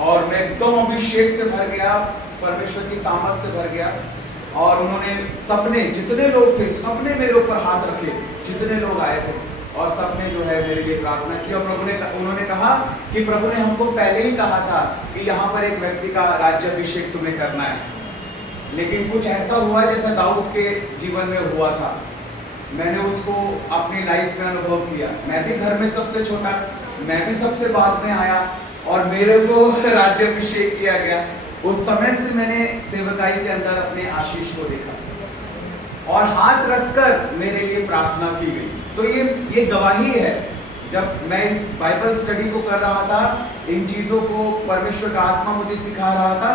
और मैं एकदम अभिषेक से भर गया, परमेश्वर की सामर्थ से भर गया। और उन्होंने सबने, जितने लोग थे सबने मेरे ऊपर हाथ रखे, जितने लोग आए थे, और सबने जो है मेरे लिए प्रार्थना की। और प्रभु ने, उन्होंने कहा कि प्रभु ने हमको पहले ही कहा था कि यहाँ पर एक व्यक्ति का राज्याभिषेक तुम्हें करना है, लेकिन कुछ ऐसा हुआ जैसा दाऊद के जीवन में हुआ था। मैंने उसको अपनी लाइफ में अनुभव किया। मैं भी घर में सबसे छोटा, मैं भी सबसे बाद में आया, और मेरे को राज्याभिषेक किया गया। उस समय से मैंने सेवकाई के अंदर अपने आशीष को देखा और हाथ रखकर मेरे लिए प्रार्थना की गई। तो ये गवाही है। जब मैं इस बाइबल स्टडी को कर रहा था, इन चीजों को परमेश्वर का आत्मा मुझे सिखा रहा था,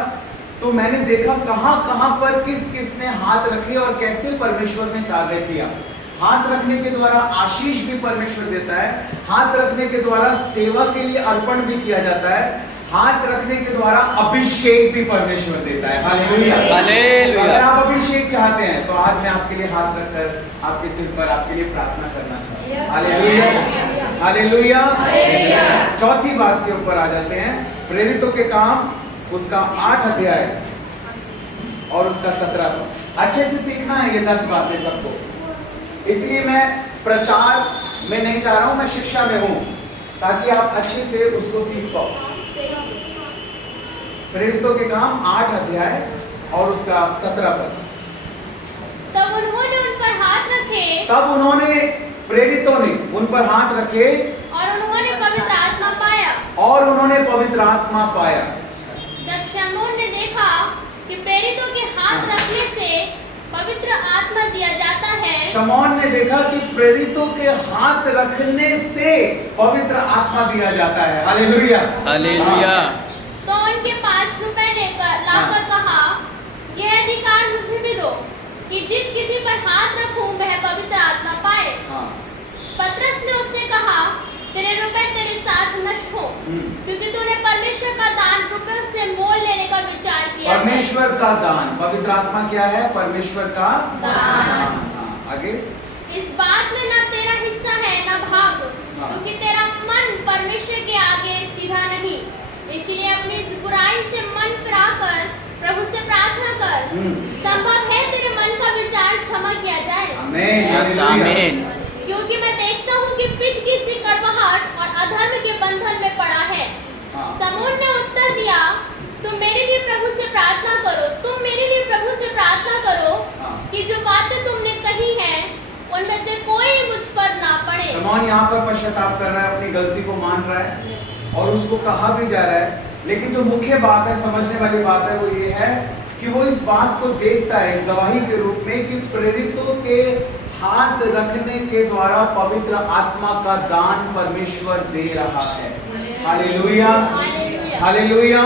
तो मैंने देखा कहां कहां पर किस किस ने हाथ रखे और कैसे परमेश्वर ने कार्य किया। हाथ रखने के द्वारा आशीष भी परमेश्वर देता है, हाथ रखने के द्वारा सेवा के लिए अर्पण भी किया जाता है, हाथ रखने के द्वारा अभिषेक भी परमेश्वर देता है। Hallelujah, hallelujah. अगर आप अभिषेक चाहते हैं तो आज मैं आपके लिए हाथ रखकर आपके सिर पर आपके लिए प्रार्थना करना चाहता हूं। Hallelujah, hallelujah. चौथी बात के ऊपर आ जाते हैं, प्रेरितों के काम उसका 8 अध्याय और उसका 17 पद। अच्छे से सीखना है ये 10 बातें सबको, इसलिए मैं प्रचार में नहीं जा रहा हूं, मैं शिक्षा में हूं, ताकि आप अच्छे से उसको सीख पाओ। प्रेरितों के काम 8 अध्याय और उसका 17 पद। तब उन्होंने उन पर हाथ रखे, तब उन्होंने, प्रेरितों ने उन पर हाथ रखे और उन्होंने पवित्र आत्मा पाया। और उन्होंने पवित्र आत्मा पाया। जब शमून ने देखा कि प्रेरितों के हाथ रखने से पवित्र आत्मा दिया जाता है, शमौन ने देखा कि प्रेरितों के हाथ रखने से पवित्र आत्मा दिया जाता है। Hallelujah, hallelujah. तो उनके पास रुपए लाकर कहा, यह अधिकार मुझे भी दो कि जिस किसी पर हाथ रखूं वह पवित्र आत्मा पाए। हाँ। पतरस ने उससे कहा, तेरे रुपए तेरे साथ नष्ट हो, क्योंकि तूने परमेश्वर का दान रुपए से मोल लेने का विचार किया है। परमेश्वर का दान, पवित्र आत्मा क्या है? परमेश्वर का दान। हाँ, आगे। इस बात में न तेरा हिस्सा है न भाग, हाँ। क्योंकि तेरा मन परमेश्वर के आगे सीधा नहीं। इसलिए अपनी इस बुराई से मन फिराकर प्रभु से प्रार्थना कर, संभव है तेरे मन का विचार क्षमा किया जाए। आमीन, यस, हालेलुया। आमीन। क्योंकि मैं देखता हूँ कि पित्त की सी कड़वाहट और अधर्म के बंधन में पड़ा है। हाँ। समून ने उत्तर दिया, तुम मेरे लिए प्रभु से प्रार्थना करो, तुम मेरे लिए प्रभु से प्रार्थना करो हाँ। कि जो बातें तुमने कही हैं उनमें से कोई मुझ पर ना पड़े। शमौन यहाँ पर पश्चाताप कर रहा है, अपनी गलती को मान रहा है और उसको कहा भी जा रहा है, लेकिन जो मुख्य बात है, समझने वाली बात है, वो ये है कि वो इस बात को देखता है गवाही के रूप में कि प्रेरितों के हाथ रखने के द्वारा पवित्र आत्मा का दान परमेश्वर दे रहा है। Hallelujah, hallelujah.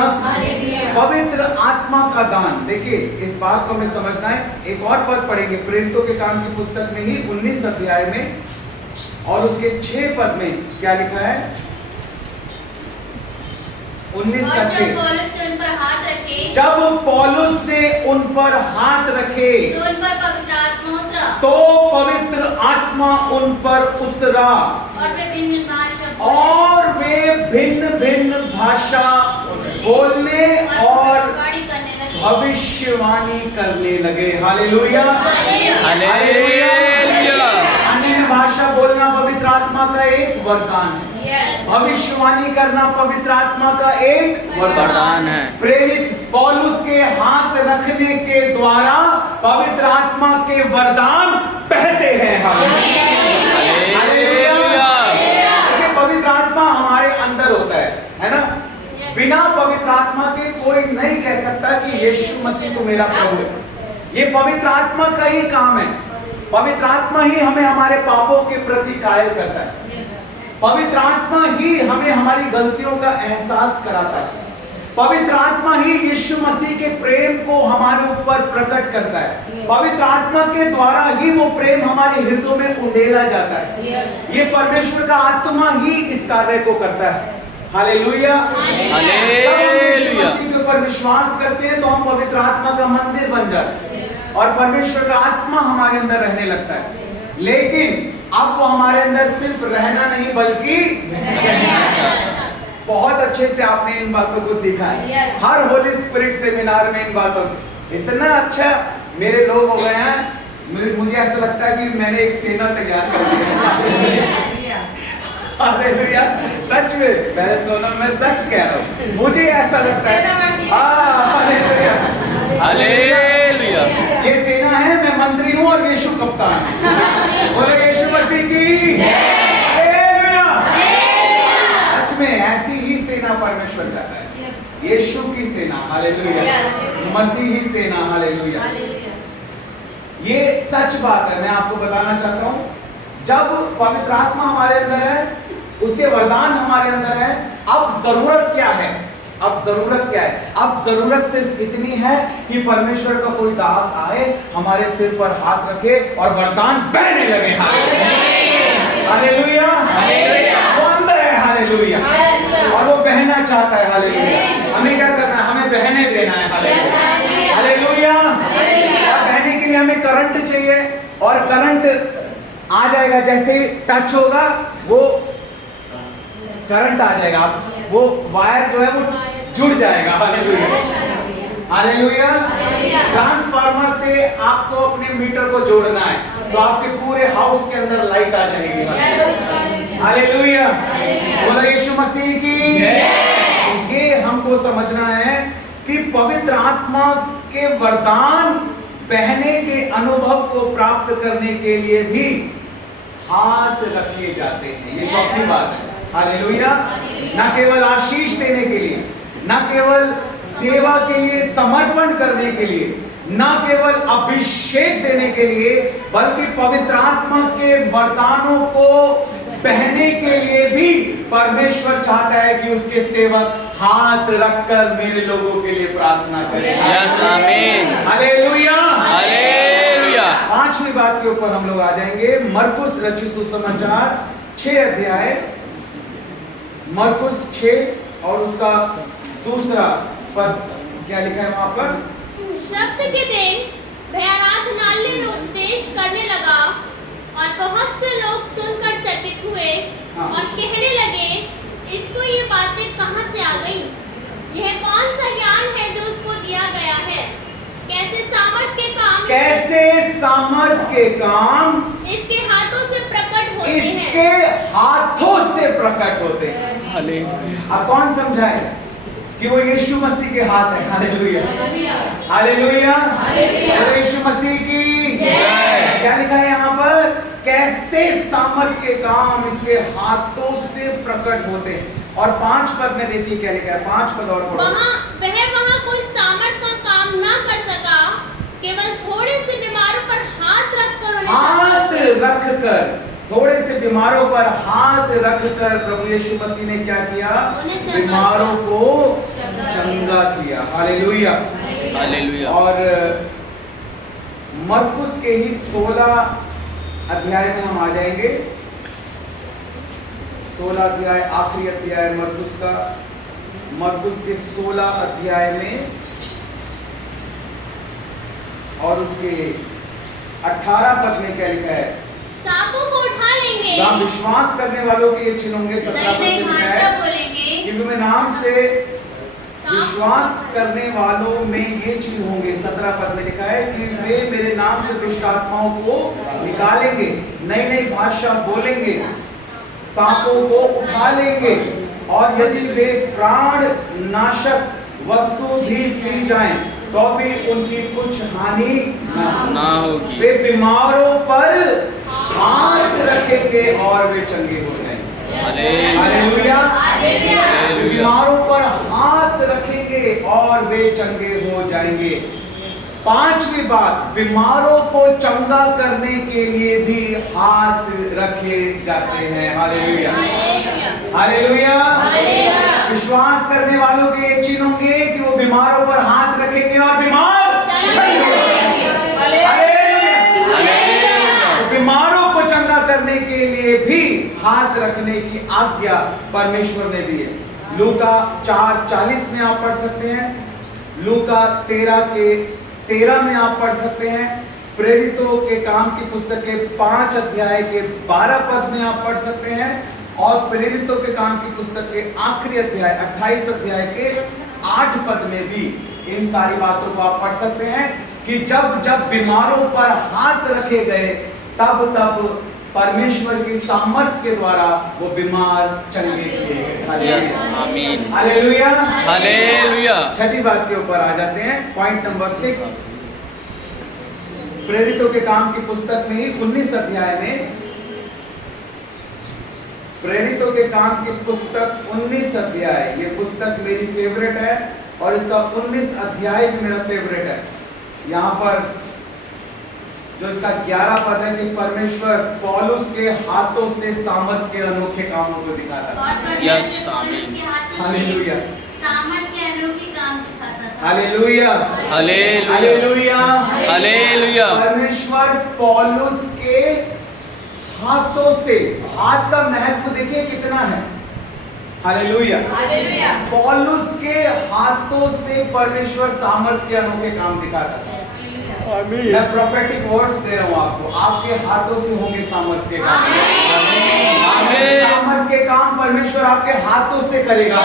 पवित्र आत्मा का दान, देखिए इस बात को हमें समझना है। एक और पद पढ़ेंगे प्रेरितों के काम की पुस्तक में ही 19 अध्याय में और उसके 6 पद में क्या लिखा है? 19 का 6। जब पौलुस ने उन पर हाथ रखे, जब पौलुस ने उन पर हाथ रखे तो उन पर पवित्र आत्मा उतरा, तो पवित्र आत्मा उन पर उतरा और वे भिन्न भाषा बोले। और वे भिन्न भिन्न भाषा बोलने और भविष्यवाणी करने लगे। Hallelujah, hallelujah. अन्य भाषा बोलना पवित्र आत्मा का एक वरदान है। भविष्यवाणी करना पवित्र आत्मा का एक वरदान है। प्रेरित पौलुस के हाथ रखने के द्वारा पवित्र आत्मा के वरदान बहते हैं। हालेलुया। देखिए पवित्र आत्मा हमारे अंदर होता है ना? बिना पवित्र आत्मा के कोई नहीं कह सकता कि यीशु मसीह तो मेरा प्रभु है। ये पवित्र आत्मा का ही काम है। पवित्र आत्मा ही हमें हमारे पापों के प्रति कायल करता है। पवित्र आत्मा ही हमें हमारी गलतियों का एहसास कराता है। पवित्र आत्मा ही यीशु मसीह के प्रेम को हमारे ऊपर प्रकट करता है। पवित्र आत्मा के द्वारा ही वो प्रेम हमारे हृदयों में उंडेला जाता है। ये परमेश्वर का आत्मा ही इस कार्य को करता है। हालेलुया, जब हम यीशु मसीह के ऊपर विश्वास करते हैं तो हम पवित्र आत्मा का मंदिर बन जाते हैं और परमेश्वर का आत्मा हमारे अंदर रहने लगता है। लेकिन अब वो हमारे अंदर सिर्फ रहना नहीं बल्कि बहुत अच्छे से आपने इन बातों को सीखा है। हर होली स्पिरिट सेमिनार में इन बातों इतना अच्छा मेरे लोग हो गए हैं, मुझे ऐसा लगता है कि मैंने एक सेना तैयार कर दी है। हालेलुया, सच में मैं सोनम मैं सच कह रहा हूँ, मुझे ऐसा लगता है। Hallelujah, hallelujah. ये सेना है, मैं मंत्री हूँ और यीशु कप्तान है। बोले यीशु मसीह की हालेलुया। सच में ऐसी ही सेना परमेश्वर करता है। यीशु की सेना, हालेलुया, मसीही सेना, हालेलुया। ये सच बात है, मैं आपको बताना चाहता हूं, जब पवित्र आत्मा हमारे अंदर है, उसके वरदान हमारे अंदर है, अब जरूरत क्या है? अब जरूरत क्या है? अब जरूरत सिर्फ इतनी है कि परमेश्वर का कोई दास आए, हमारे सिर पर हाथ रखे और वरदान बहने लगे। हालेलुया, वो अंदर है, हालेलुया, और वो बहना चाहता है, हालेलुया। हमें क्या करना है? हमें बहने देना है, हालेलुया, हालेलुया। और बहने के लिए हमें करंट चाहिए, और करंट आ जाएगा, जैसे ही टच होगा वो करंट आ जाएगा, वो वायर जो है वो जुड़ जाएगा, हालेलुया, हालेलुया। ट्रांसफार्मर से आपको अपने मीटर को जोड़ना है, तो आपके पूरे हाउस के अंदर लाइट आ जाएगी, हालेलुया। बोलो यीशु मसीह की। ये हमको समझना है कि पवित्र आत्मा के वरदान बहने के अनुभव को प्राप्त करने के लिए भी हाथ रखे जाते हैं। ये चौथी बात है, हालेलुया। न केवल आशीष देने के लिए, न केवल सेवा के लिए, समर्पण करने के लिए, न केवल अभिषेक देने के लिए, बल्कि पवित्र आत्मा के वरदानों को बहने के लिए भी परमेश्वर चाहता है कि उसके सेवक हाथ रखकर मेरे लोगों के लिए प्रार्थना करें। यस, आमीन, हालेलुया, हालेलुया। पांचवी बात के ऊपर हम लोग आ जाएंगे। मरकुस रचित सुसमाचार 6 अध्याय, मरकुस 6 और उसका दूसरा पद क्या लिखा है वहां पर? शब्द के दिन वह आराधनालय में उपदेश करने लगा और बहुत से लोग सुनकर चकित हुए और कहने लगे, इसको ये बातें कहां से आ गई? यह कौन सा ज्ञान है जो उसको दिया गया है? कैसे सामर्थ के काम इसके हाथों से प्रकट होते हैं। इसके हाथों से प्रकट होते हैं। हालेलुया। अब कौन समझाए कि वो यीशु मसीह के हाथ है? हालेलुया, हालेलुया, यीशु मसीह की जय। क्या लिखा है यहाँ पर? कैसे सामर्थ के काम इसके हाथों से प्रकट होते हैं। और 5 पद में देखिए क्या लिखा है, 5 पद और पढ़ो। वहाँ कोई सामर्थ का काम ना कर सका, केवल थोड़े से बीमारों पर हाथ रखकर थोड़े से बीमारों पर हाथ रखकर प्रभु यीशु मसीह ने क्या किया? बीमारों को चंगा किया। Hallelujah, hallelujah. और मरकुस के ही 16 अध्याय में हम आ जाएंगे। 16 अध्याय, आखिरी अध्याय मरकुस का, मरकुस के 16 अध्याय में और उसके 18 पद में क्या लिखा है? सांपों को उठा लेंगे। विश्वास करने वालों के ये चिन्ह होंगे। 17 पद में लिखा है कि तुम्हें नाम से विश्वास करने वालों में ये चिन्ह होंगे। 17 पद में लिखा है कि वे मेरे नाम से दुष्ट आत्माओं को निकालेंगे, नई नई भाषा बोलेंगे, सांपों को उठा लेंगे, और यदि वे प्राण नाशक वस्तु भी पी जाएं तो भी उनकी कुछ हानि ना होगी। वे बीमारों पर हाथ रखेंगे और वे चंगे हो जाएंगे। हालेलुया, बीमारों पर हाथ रखेंगे और वे चंगे हो जाएंगे। 5वीं बात, बीमारों को चंगा करने के लिए भी हाथ रखे जाते हैं। Hallelujah, hallelujah. विश्वास करने वालों के ये चिन्ह होंगे कि वो बीमारों पर हाथ रखेंगे और बीमार चंगे हो जाएंगे। हालेलुया। तो बीमारों को चंगा करने के लिए भी हाथ रखने की आज्ञा परमेश्वर ने दी है। लूका 4:40 में आप पढ़ सकते हैं, लूका 13 के 13 में आप पढ़ सकते हैं, प्रेरितों के काम की पुस्तक के 5 अध्याय के 12 पद में आप पढ़ सकते हैं, और प्रेरितों के काम की पुस्तक के आखिरी अध्याय 28 अध्याय के 8 पद में भी इन सारी बातों को आप पढ़ सकते हैं कि जब जब बीमारों पर हाथ रखे गए तब तब परमेश्वर की सामर्थ के द्वारा वो बीमार चंगे किए गए। आमीन, हालेलुया, हालेलुया। छठी बात के ऊपर आ जाते हैं, पॉइंट नंबर 6। प्रेरितों के काम की पुस्तक में ही 19 अध्याय में प्रेरितों के काम की पुस्तक 19 अध्याय, ये पुस्तक मेरी फेवरेट है और इसका 19 अध्याय भी मेरा फेवरेट है। यहाँ पर जो इसका 11 पद है कि परमेश्वर पौलुस के हाथों से सामर्थ के अनोखे कामों को दिखाता है। और Yes, परमेश्वर पौलुस आमीन। के हाथों से हालेलुया, सामर्थ के अनोखे काम दिखाता था। Hallelujah, hallelujah hallelujah. हालेलुया परमेश्वर पौलुस के हाथों से, हाथ का महत्व देखिए कितना है। Hallelujah, hallelujah. पौलुस के हाथों से परमेश्वर सामर्थ के अनोखे काम दिखाता था। मैं प्रोफेटिक वर्ड्स दे रहा हूँ आपको, आपके हाथों से होंगे सामर्थ के काम। आमीन। सामर्थ के काम परमेश्वर आपके हाथों से करेगा।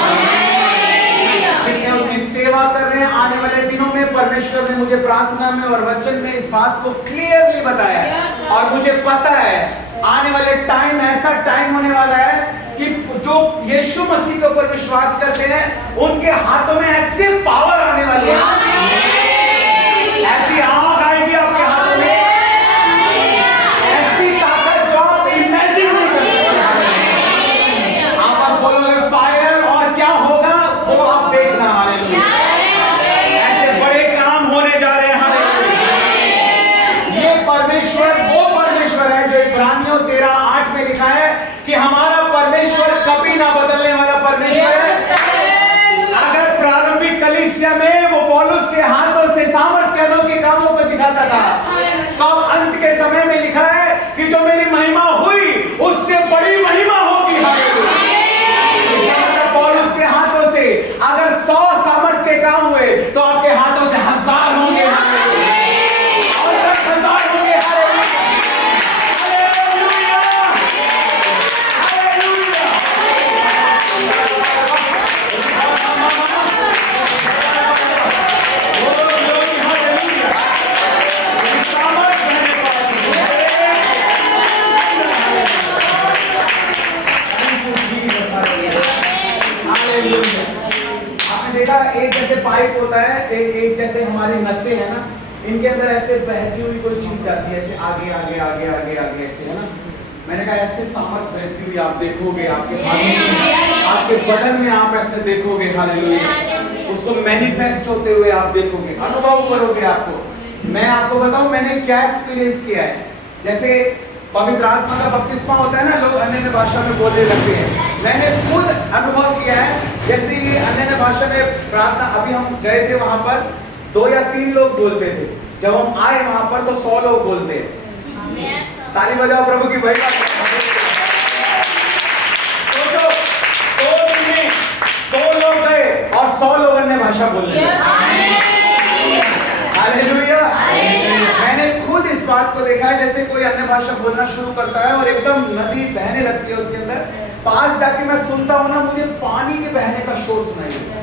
जितने उसकी सेवा कर रहे हैं, आने वाले दिनों में परमेश्वर ने मुझे प्रार्थना में और वचन में इस बात को क्लियरली बताया है। और मुझे पता है आने वाले टाइम, ऐसा टाइम होने वाला है कि जो यीशु मसीह के ऊपर विश्वास करते हैं उनके हाथों में ऐसी पावर आने वाली है, ऐसी आग आएगी आपके हाथों में, ऐसी ताकत जो आप इमेजिन नहीं कर सकते। आप बस बोलोगे फायर और क्या होगा वो आप देखना। हालेलुया, ऐसे बड़े काम होने जा रहे हैं। हालेलुया, ये परमेश्वर वो परमेश्वर है जो इब्रानियों 13:8 में लिखा है कि हमारा परमेश्वर कभी ना बदलने वाला परमेश्वर है। अगर प्रारंभिक कलीसिया में वो पौलुस के हाथों से सामर्थ के अनोखे कामों को दिखाता था, तो अब अंत के समय में लिखा है कि जो मेरी महिमा हुई उससे बड़ी महिमा होगी। इसका मतलब पौलुस के हाथों से अगर 100 सामर्थ के काम हुए तो आपके हाथों से 1000 होंगे और 10,000 होंगे। आपने देखा एक जैसे पाइप होता है, एक जैसे हमारी नसें है ना, इनके अंदर ऐसे बहती हुई कोई चीज जाती है, ऐसे आगे आगे आगे आगे आगे ऐसे, है ना। मैंने कहा ऐसे सामर्थ बहती हुई आप देखोगे आपके हाथों में, आपके बदन में आप ऐसे देखोगे। हालेलुया, उसको मैनिफेस्ट होते हुए आप देखोगे, अनुभव करोगे। आपको मैं आपको बताऊं मैंने क्या एक्सपीरियंस किया है। जैसे पवित्र आत्मा का बपतिस्मा होता है ना, लोग अन्य भाषा में बोलने लगते हैं। मैंने खुद अनुभव किया है, जैसे ये अन्य भाषा में प्रार्थना, अभी हम गए थे वहां पर 2 या 3 लोग बोलते थे, जब हम आए वहां पर तो 100 लोग बोलते हैं। ताली बजाओ प्रभु की महिमा। सोचो 2 दिन में 2 लोग गए और 100 लोग अन्य भाषा बोलने लगे। हालेलुया, मैंने खुद इस बात को देखा है। जैसे कोई अन्य भाषा बोलना शुरू करता है और एकदम नदी बहने लगती है उसके अंदर, पास जाके मैं सुनता हूं ना, मुझे पानी के बहने का शोर सुनाई देता है।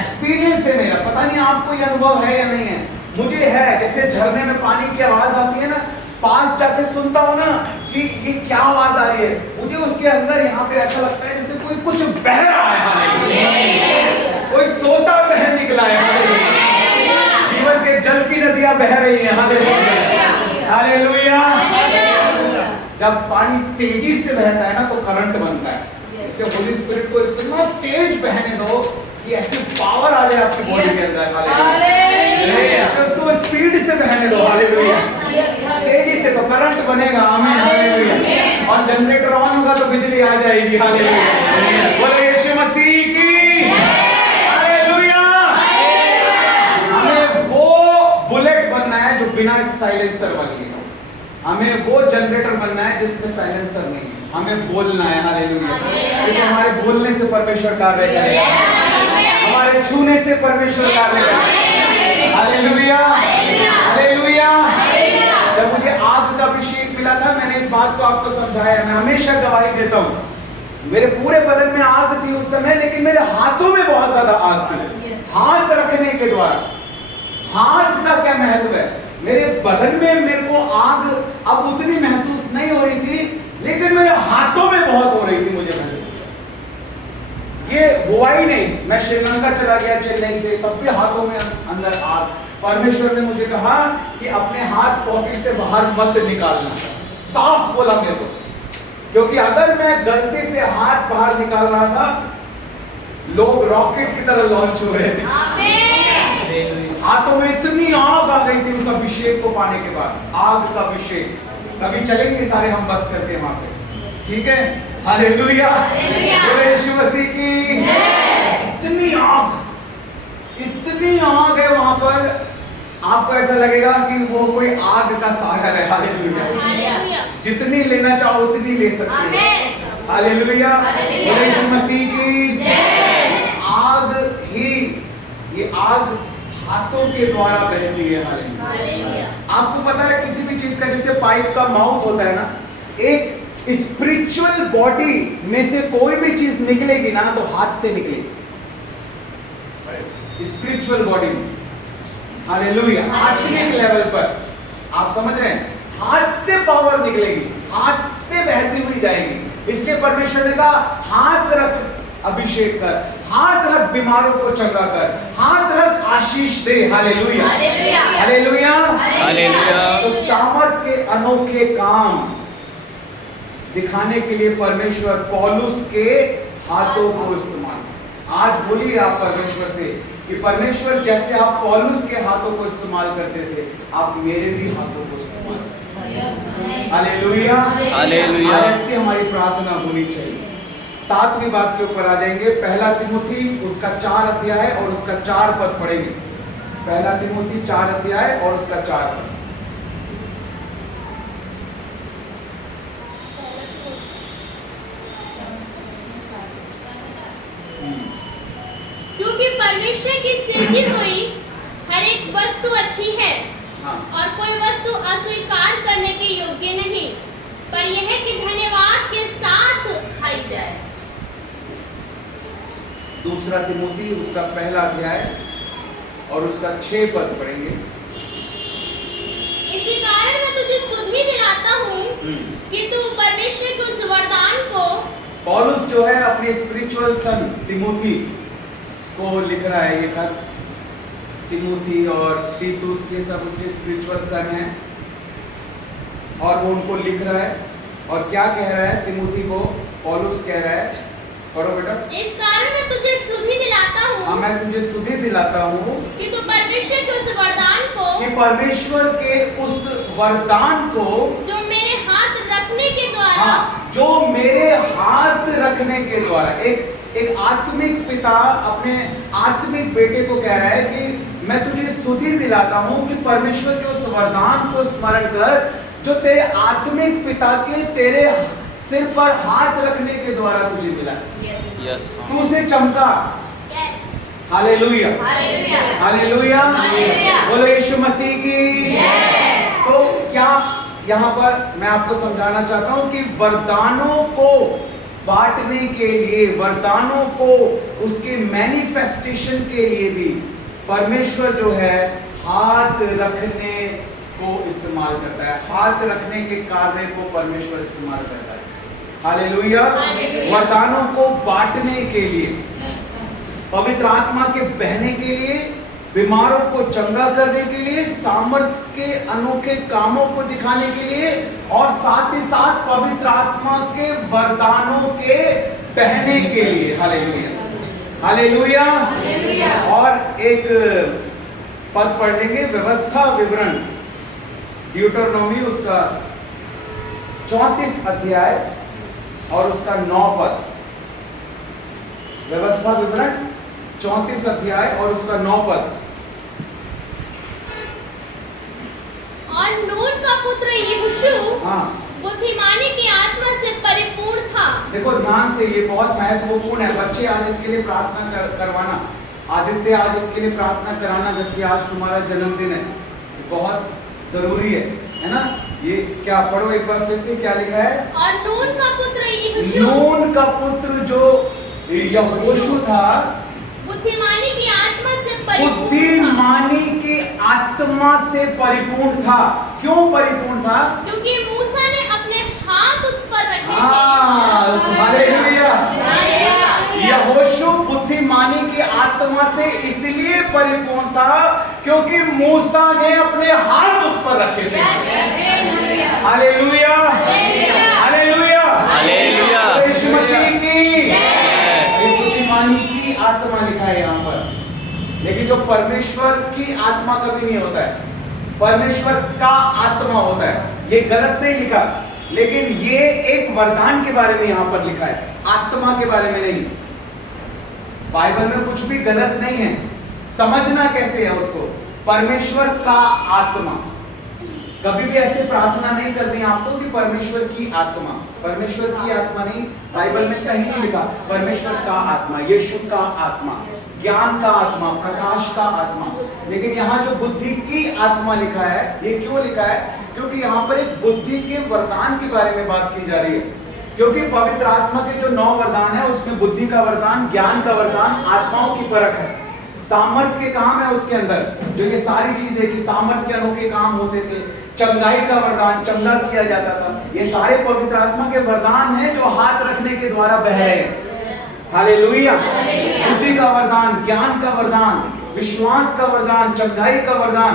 एक्सपीरियंस है मेरा, पता नहीं आपको ये अनुभव है या नहीं है, मुझे है। जैसे झरने में पानी की आवाज आती है ना, पास जाके सुनता हूं ना कि ये क्या आवाज आ रही है, मुझे उसके अंदर यहाँ पे ऐसा लगता है जैसे कोई कुछ बह रहा है, कोई सोता बह निकला है, जीवन के जल की नदियां बह रही हैं। Hallelujah, hallelujah. जब पानी तेजी से बहता है ना तो करंट बनता है। इसके होली स्पिरिट को इतना तेज बहने दो कि ऐसी पावर आ जाए आपकी बॉडी के अंदर। हालेलुया, उसको स्पीड से बहने दो। हालेलुया, तेजी से तो करंट बनेगा। आमीन, हालेलुया। और जनरेटर ऑन होगा तो बिजली आ जाएगी। हालेलुया, बोले यीशु मसीह की हालेलुया। हमें वो बुलेट बनना है जो बिना साइलेंसर वाली है, हमें वो जनरेटर बनना है जिसमें साइलेंसर नहीं है, हमें बोलना है। हालेलुया, क्योंकि हमारे बोलने से परमेश्वर कार्य करेगा, हमारे छूने से परमेश्वर कार्य करेगा। Hallelujah, hallelujah. जब मुझे आग का अभिषेक मिला था, मैंने इस बात को आपको समझाया, मैं हमेशा गवाही देता हूँ। मेरे पूरे बदन में आग थी उस समय, लेकिन मेरे हाथों में बहुत ज्यादा आग थी। हाथ रखने के द्वारा, हाथ का क्या महत्व है, मेरे बदन में मेरे को आग अब उतनी महसूस नहीं हो रही थी, लेकिन मेरे हाथों में बहुत हो रही थी मुझे महसूस। ये हुआ ही नहीं, मैं श्रीलंका चला गया चेन्नई से, तब भी हाथों में अंदर आग। परमेश्वर ने मुझे कहा कि अपने हाथ पॉकेट से बाहर मत निकालना, साफ बोला मेरे को। क्योंकि अगर मैं गलती से हाथ बाहर निकाल रहा था, लोग रॉकेट की तरह लॉन्च हो रहे थे। हाथों में इतनी आग आ गई थी उस अभिषेक को पाने के बाद, आग का अभिषेक। कभी चलेंगे सारे हम बस करके वहां पे, ठीक है? हालेलुया, बोले यीशु मसीह की। इतनी आग है वहां पर, आपको ऐसा लगेगा कि वो कोई आग का सागर है। हालेलुया, जितनी लेना चाहो उतनी ले सकते हो। हालेलुया, बोले यीशु मसीह की। आग ही, ये आग हाथों के द्वारा बहती है। हालेलुया। आपको पता है किसी भी चीज का, जैसे पाइप का माउथ होता है ना, एक स्पिरिचुअल बॉडी में से कोई भी चीज निकलेगी ना तो हाथ से निकलेगी, स्पिरिचुअल बॉडी में। हालेलुया, आत्मिक लेवल पर आप समझ रहे हैं, हाथ से पावर निकलेगी, हाथ से बहती हुई जाएगी। इसलिए परमेश्वर ने कहा हाथ रख अभिषेक कर, हाथ रख बीमारों को चंगा कर, हाथ रख आशीष दे। Hallelujah, hallelujah, hallelujah. तो सामर्थ के अनोखे काम दिखाने के लिए परमेश्वर पौलुस के हाथों को इस्तेमाल। आज बोलिए आप परमेश्वर से कि परमेश्वर जैसे आप पौलुस के हाथों को इस्तेमाल करते थे, आप मेरे भी हाथों को इस्तेमाल। Hallelujah, hallelujah. ऐसे हमारी प्रार्थना होनी चाहिए। 7वीं बात के ऊपर आ जाएंगे, पहला तिमोथी उसका 4 अध्याय और उसका 4 पद पढ़ेंगे। पहला तिमोथी 4 अध्याय और उसका 4 पद। क्योंकि परमेश्वर की सृजी हुई हर एक वस्तु अच्छी है, हाँ। और कोई वस्तु अस्वीकार करने के योग्य नहीं, पर यह कि धन्यवाद के साथ खाई जाए। दूसरा तिमोथी उसका पहला अध्याय और उसका 6 पद पढ़ेंगे। इसी कारण मैं तुझे सुधि दिलाता हूँ कि तू परमेश्वर के उस वरदान को, पौलुस जो है अपने स्पिरिचुअल सन तिमोथी को लिख रहा है, ये खत तिमोथी और तीतुस ये सब उसके स्पिरिचुअल सन हैं, और वो उनको लिख रहा है। और क्या कह रहा है तिमोथी को? पौलुस कह रहा है, पढ़ो बेटा। इस कारण मैं तुझे सुधि दिलाता हाँ, हूँ मैं तुझे सुधि दिलाता हूँ कि तू परमेश्वर के उस वरदान को, कि परमेश्वर के उस वरदान को, जो मेरे हाथ रखने के द्वारा, हाँ, जो मेरे हाथ रखने के द्वारा, एक आत्मिक पिता अपने आत्मिक बेटे को कह रहा है कि मैं तुझे सुधि दिलाता हूं कि परमेश्वर के उस वरदान को स्मरण कर जो तेरे आत्मिक पिता के तेरे सिर पर हाथ रखने के द्वारा तुझे मिला। यस। तू उसे चमका। हालेलुया, हालेलुया, बोलो यीशु मसीह की। तो क्या यहाँ पर मैं आपको समझाना चाहता हूं कि वरदानों को बांटने के लिए, वरदानों को उसके मैनिफेस्टेशन के लिए भी परमेश्वर जो है हाथ रखने को इस्तेमाल करता है। हाथ रखने के कार्य को परमेश्वर इस्तेमाल करता है। हालेलुया। वरदानों को बांटने के लिए, पवित्र आत्मा के बहने के लिए, बीमारों को चंगा करने के लिए, सामर्थ के अनोखे कामों को दिखाने के लिए, और साथ ही साथ पवित्र आत्मा के वरदानों के बहने के लिए। Hallelujah, hallelujah. और एक पद पढ़ लेंगे, व्यवस्था विवरण, ड्यूटरनोमी उसका 34 अध्याय और उसका 9 पद। व्यवस्था विवरण 34 अध्याय और उसका 9 पद। और नून का पुत्र यहोशू हाँ, बुद्धिमानी की आत्मा से परिपूर्ण था। देखो ध्यान से, ये बहुत महत्वपूर्ण है। बच्चे आज इसके लिए प्रार्थना करवाना, आदित्य आज इसके लिए प्रार्थना कराना, जबकि आज तुम्हारा जन्मदिन है, बहुत जरूरी है ना? ये क्या, पढ़ो एक बार फिर से, क्या लिखा है? और नून का पुत्र यहोशू, नून का पुत्र जो यहोशू था, बुद्धिमानी की आत्मा से परिपूर्ण था। बुद्धिमानी की आत्मा से परिपूर्ण था। क्यों परिपूर्ण था? क्योंकि मूसा ने अपने हाथ उस पर रखे हाँ, हालेलुया। यहोशू बुद्धिमानी की आत्मा से इसलिए परिपूर्ण था क्योंकि मूसा ने अपने हाथ उस पर रखे थे। हालेलुया, हालेलुया, जो परमेश्वर की आत्मा कभी नहीं होता है, परमेश्वर का आत्मा होता है। ये गलत नहीं लिखा, लेकिन ये एक वरदान के बारे में यहां पर लिखा है, आत्मा के बारे में नहीं। बाइबल में कुछ भी गलत नहीं है, समझना कैसे है उसको, परमेश्वर का आत्मा। कभी भी ऐसे प्रार्थना नहीं करनी आपको कि परमेश्वर की आत्मा, परमेश्वर की आत्मा नहीं, बाइबल में कहीं नहीं लिखा परमेश्वर का आत्मा, यीशु का आत्मा, ज्ञान का आत्मा, प्रकाश का आत्मा। लेकिन यहाँ जो बुद्धि की आत्मा लिखा है, ये क्यों लिखा है? क्योंकि यहाँ पर एक बुद्धि के वरदान के बारे में बात की जा रही है। क्योंकि पवित्र आत्मा के जो 9 वरदान है, उसमें बुद्धि का वरदान, ज्ञान का वरदान, आत्माओं की परख है, सामर्थ्य के काम है उसके अंदर, जो ये सारी चीजें कि सामर्थ्य के अनोखे काम होते थे, चंगाई का वरदान, चंगा किया जाता था, ये सारे पवित्र आत्मा के वरदान हैं जो हाथ रखने के द्वारा बह रहे हैं। हालेलुया। बुद्धि का वरदान, ज्ञान का वरदान, विश्वास का वरदान, चंगाई का वरदान,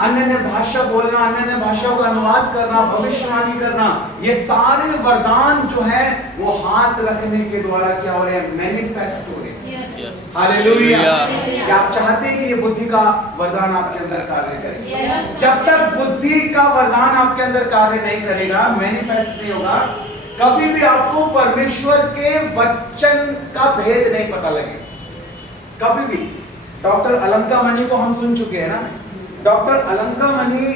अन्य भाषा बोलना, अन्य भाषाओं का अनुवाद करना, भविष्यवाणी करना, ये सारे वरदान जो है वो हाथ रखने के द्वारा क्या हो रहे हैं? मैनिफेस्ट हो रहे हैं। हालेलुया। क्या आप चाहते हैं कि ये बुद्धि का वरदान आपके अंदर कार्य करे? जब तक बुद्धि का वरदान आपके अंदर कार्य नहीं करेगा, मैनिफेस्ट नहीं होगा, कभी भी आपको परमेश्वर के वचन का भेद नहीं पता लगे, कभी भी। डॉक्टर अलंका मणि को हम सुन चुके हैं ना। डॉक्टर अलंका मणि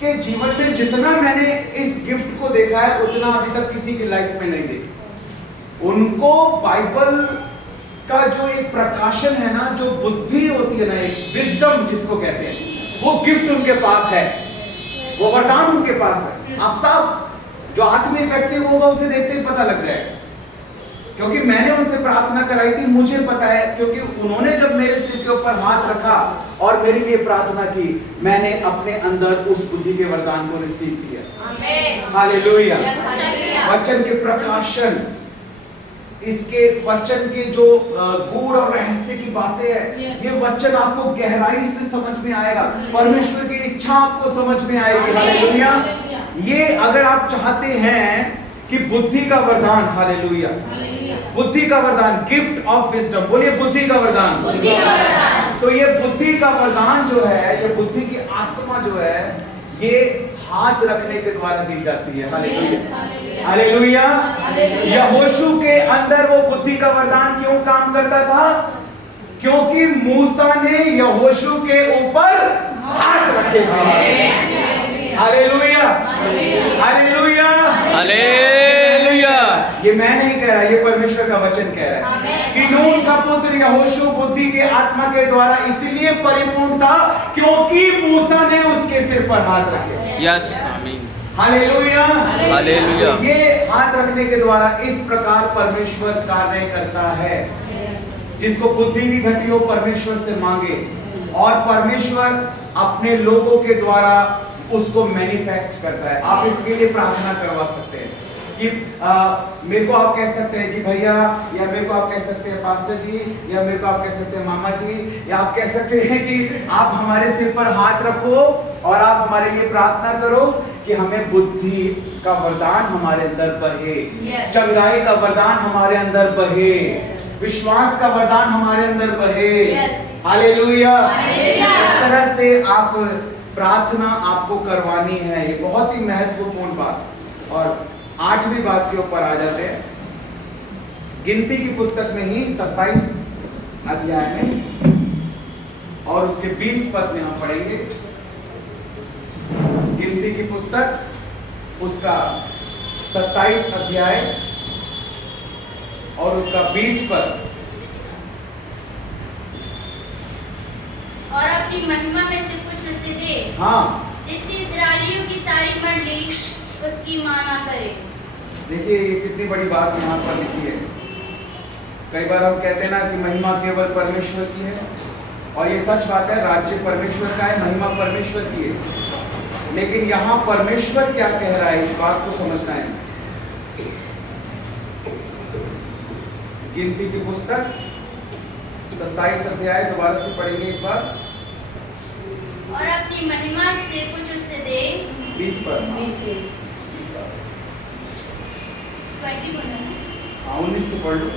के जीवन में जितना मैंने इस गिफ्ट को देखा है, उतना अभी तक किसी की लाइफ में नहीं देखा। उनको बाइबल का जो एक प्रकाशन है ना, जो बुद्धि होती है ना, एक विजडम जिसको कहते हैं, वो गिफ्ट उनके पास है, वो वरदान उनके पास है। आप साफ जो आत्मिक व्यक्ति होगा उसे देखते ही पता लग जाएगा, क्योंकि मैंने उनसे प्रार्थना कराई थी, मुझे पता है, क्योंकि उन्होंने जब मेरे सिर के ऊपर हाथ रखा और मेरे लिए प्रार्थना की, मैंने अपने अंदर उस बुद्धि के वरदान को रिसीव किया। हालेलुया। वचन के प्रकाशन, इसके वचन के जो गूढ़ और रहस्य की बातें हैं, ये वचन आपको गहराई से समझ में आएगा, परमेश्वर की इच्छा आपको समझ में आएगी। हालेलुया। ये अगर आप चाहते हैं कि बुद्धि का वरदान, हालेलुया, बुद्धि का वरदान, गिफ्ट ऑफ विजडम, बोलिए बुद्धि का वरदान। तो ये बुद्धि का वरदान जो है, ये बुद्धि की आत्मा जो है, ये हाथ रखने के द्वारा दी जाती है। हालेलुया। हालेलुया। यहोशू के अंदर वो बुद्धि का वरदान क्यों काम करता था? क्योंकि मूसा ने यहोशू के ऊपर हाथ रखे थे। हालेलुया। हालेलुया। हालेलुया। ये मैं नहीं कह रहा, ये परमेश्वर का वचन कह रहा है कि नून का पुत्र यहोशू बुद्धि के आत्मा के द्वारा इसलिए परिपूर्ण था क्योंकि मूसा ने उसके सिर पर हाथ रखे। यस, आमीन। हालेलुया। हालेलुया। ये हाथ रखने के द्वारा इस प्रकार परमेश्वर कार्य करता है। जिसको बुद्धि भी घटी हो, परमेश्वर से मांगे, और परमेश्वर अपने लोगों के द्वारा उसको मैनिफेस्ट करता है। आप इसके लिए प्रार्थना करवा सकते हैं कि मेरे को आप कह सकते हैं कि भैया, या मेरे को आप कह सकते हैं पास्टर जी, या मेरे को आप कह सकते हैं मामा जी, या आप कह सकते हैं कि आप हमारे सिर पर हाथ रखो और आप हमारे लिए प्रार्थना करो कि हमें बुद्धि का वरदान हमारे अंदर बहे, चंगाई का वरदान हमारे अंदर बहे, विश्वास का वरदान हमारे अंदर बहे। हालेलुया। इस तरह से आप प्रार्थना आपको करवानी है। ये बहुत ही महत्वपूर्ण बात। और 8वीं बात के ऊपर आ जाते हैं। गिनती की पुस्तक में ही 27 अध्याय में और उसके 20 पद में हम पढ़ेंगे। गिनती की पुस्तक उसका 27 अध्याय और उसका 20 पद। और अपनी महिमा में से कुछ उसे दे, हाँ, जिससे इस्राएलियों की सारी मंडली उसकी माना करे। देखिए ये कितनी बड़ी बात यहाँ पर लिखी है। कई बार हम कहते हैं ना कि महिमा केवल परमेश्वर की है, और ये सच बात है, राज्य परमेश्वर का है, महिमा परमेश्वर की है। लेकिन यहाँ परमेश्वर क्या कह रहा है, इस बात को समझना है। गिनती की पुस्तक 27 अध्याय, दोबारा से पढ़ेंगे एक बार। और अपनी महिमा से कुछ उसे दे, 20 पर 20 बोला। हाँ, 19 से पढ़ लो।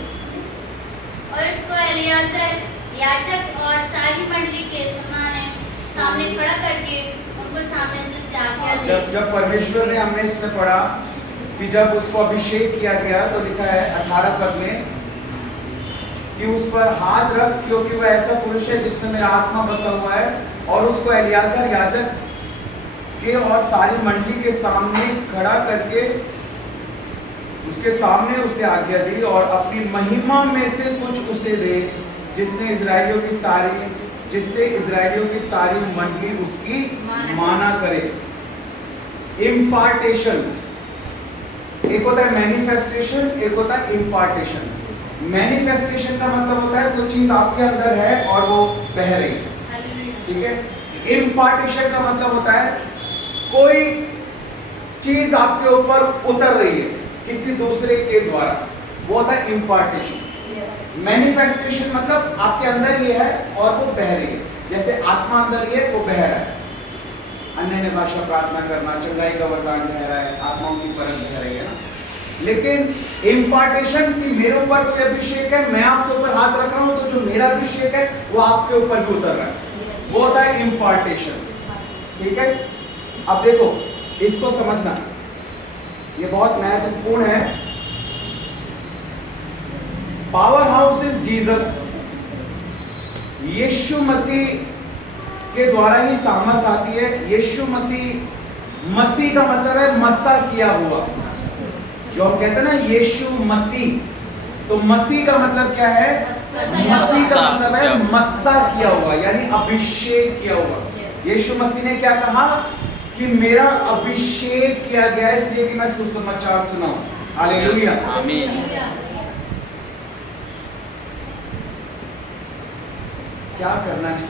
और इसको एलियाजर याजक और सारी मंडली के सामने खड़ा करके उनको सामने से आज्ञा दी। जब परमेश्वर ने हमने इसमें पढ़ा कि जब उसको अभिषेक किया गया तो लिखा है 18 पद में कि उस पर हाथ रख, क्योंकि वह ऐसा पुरुष है जिसमें मेरा आत्मा बसा हुआ है। और उसको एलियाजर याजक के और सारी मंडली के सामने खड़ा करके उसके सामने उसे आज्ञा दी और अपनी महिमा में से कुछ उसे दे, जिससे इजराइलियों की सारी मंडली उसकी माना करे। इम्पार्टेशन, एक होता है मैनिफेस्टेशन, एक होता है इम्पार्टेशन। मैनिफेस्टेशन का मतलब होता है कोई चीज आपके अंदर है और वो बह रही है, ठीक है। इम्पार्टेशन का मतलब होता है कोई चीज आपके ऊपर उतर रही है किसी दूसरे के द्वारा, वो होता है इम्पार्टेशन। मैनिफेस्टेशन मतलब आपके अंदर ये है और वो बह रही है, जैसे आत्मा अंदर ये वो बह रहा है, अन्य भाषा प्रार्थना करना, चंगाई का वरदान बह रहा है, आत्माओं की परत बह रही है ना। लेकिन इम्पार्टेशन कि मेरे ऊपर कोई अभिषेक है, मैं आपके ऊपर हाथ रख रहा हूं तो जो मेरा अभिषेक है वो आपके ऊपर भी उतर रहा है, वो होता है इम्पार्टेशन, ठीक है। अब देखो इसको समझना, ये बहुत महत्वपूर्ण है। पावर हाउस इज जीसस, यीशु मसीह के द्वारा ही सामर्थ आती है। यीशु मसीह का मतलब है मस्सा किया हुआ, जो हम कहते हैं ना यीशु मसीह, तो मसीह का मतलब क्या है? मसीह का मतलब है मस्सा किया हुआ, यानी अभिषेक किया हुआ। यीशु मसीह ने क्या कहा कि मेरा अभिषेक किया गया इसलिए कि मैं सुसमाचार सुनाऊं। हालेलुया, आमीन। क्या करना है?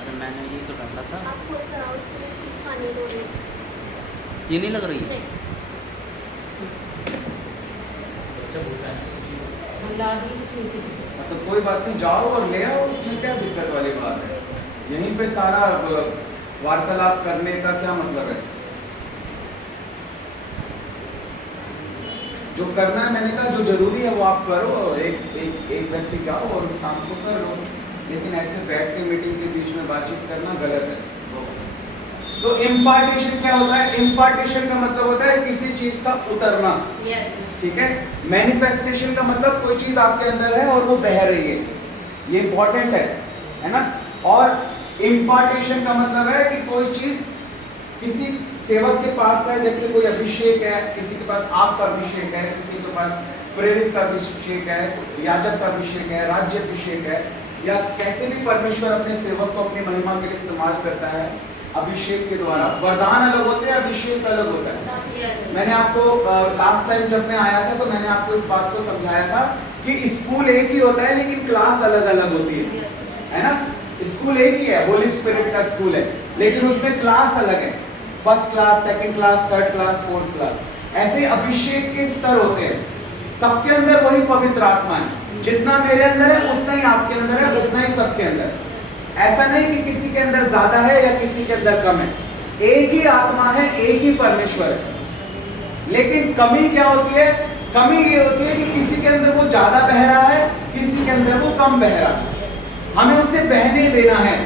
अरे मैंने ये तो डाला था, आपको कराओ पानी दो रही ये नहीं लग रही है। मतलब कोई बात नहीं, जाओ और ले आओ, उसमें क्या दिक्कत वाली बात है? यहीं पे सारा वार्तालाप करने का क्या मतलब है? जो करना है, मैंने कहा जो जरूरी है वो आप करो, एक व्यक्ति जाओ और उस काम को कर लो, लेकिन ऐसे बैठ के मीटिंग के बीच में बातचीत करना गलत है। तो इम्पार्टेशन क्या होता है? इम्पार्टेशन का मतलब होता है किसी चीज का उतरना, ठीक है। मैनिफेस्टेशन का मतलब कोई चीज आपके अंदर है और वो बह रही है, ये इंपॉर्टेंट है ना। और इम्पार्टेशन का मतलब है कि कोई चीज किसी सेवक के पास है, जैसे कोई अभिषेक है, किसी के पास आग का अभिषेक है, किसी के पास प्रेरित का अभिषेक है, याजक का अभिषेक है, राज्य अभिषेक है, या कैसे भी परमेश्वर अपने सेवक को अपनी महिमा के लिए इस्तेमाल करता है अभिषेक के द्वारा। वरदान अलग होते हैं, अभिषेक अलग होता है। मैंने आपको लास्ट टाइम जब मैं आया था तो मैंने आपको इस बात को समझाया था कि स्कूल एक ही होता है लेकिन क्लास अलग अलग होती है ना। स्कूल एक ही है, होली स्पिरिट का स्कूल है, लेकिन उसमें क्लास अलग है, first class, second class, third class, fourth class. ऐसे अभिषेक के स्तर होते हैं, सबके अंदर वही पवित्र आत्मा है। जितना मेरे अंदर है उतना ही आपके अंदर है, उतना ही सबके अंदर। ऐसा नहीं कि किसी के अंदर ज्यादा है या किसी के अंदर कम है, एक ही आत्मा है, एक ही परमेश्वर है। लेकिन कमी क्या होती है? कमी ये होती है कि किसी के अंदर वो ज्यादा बह रहा है, किसी के अंदर वो कम बह रहा है। हमें उसे बहने देना है,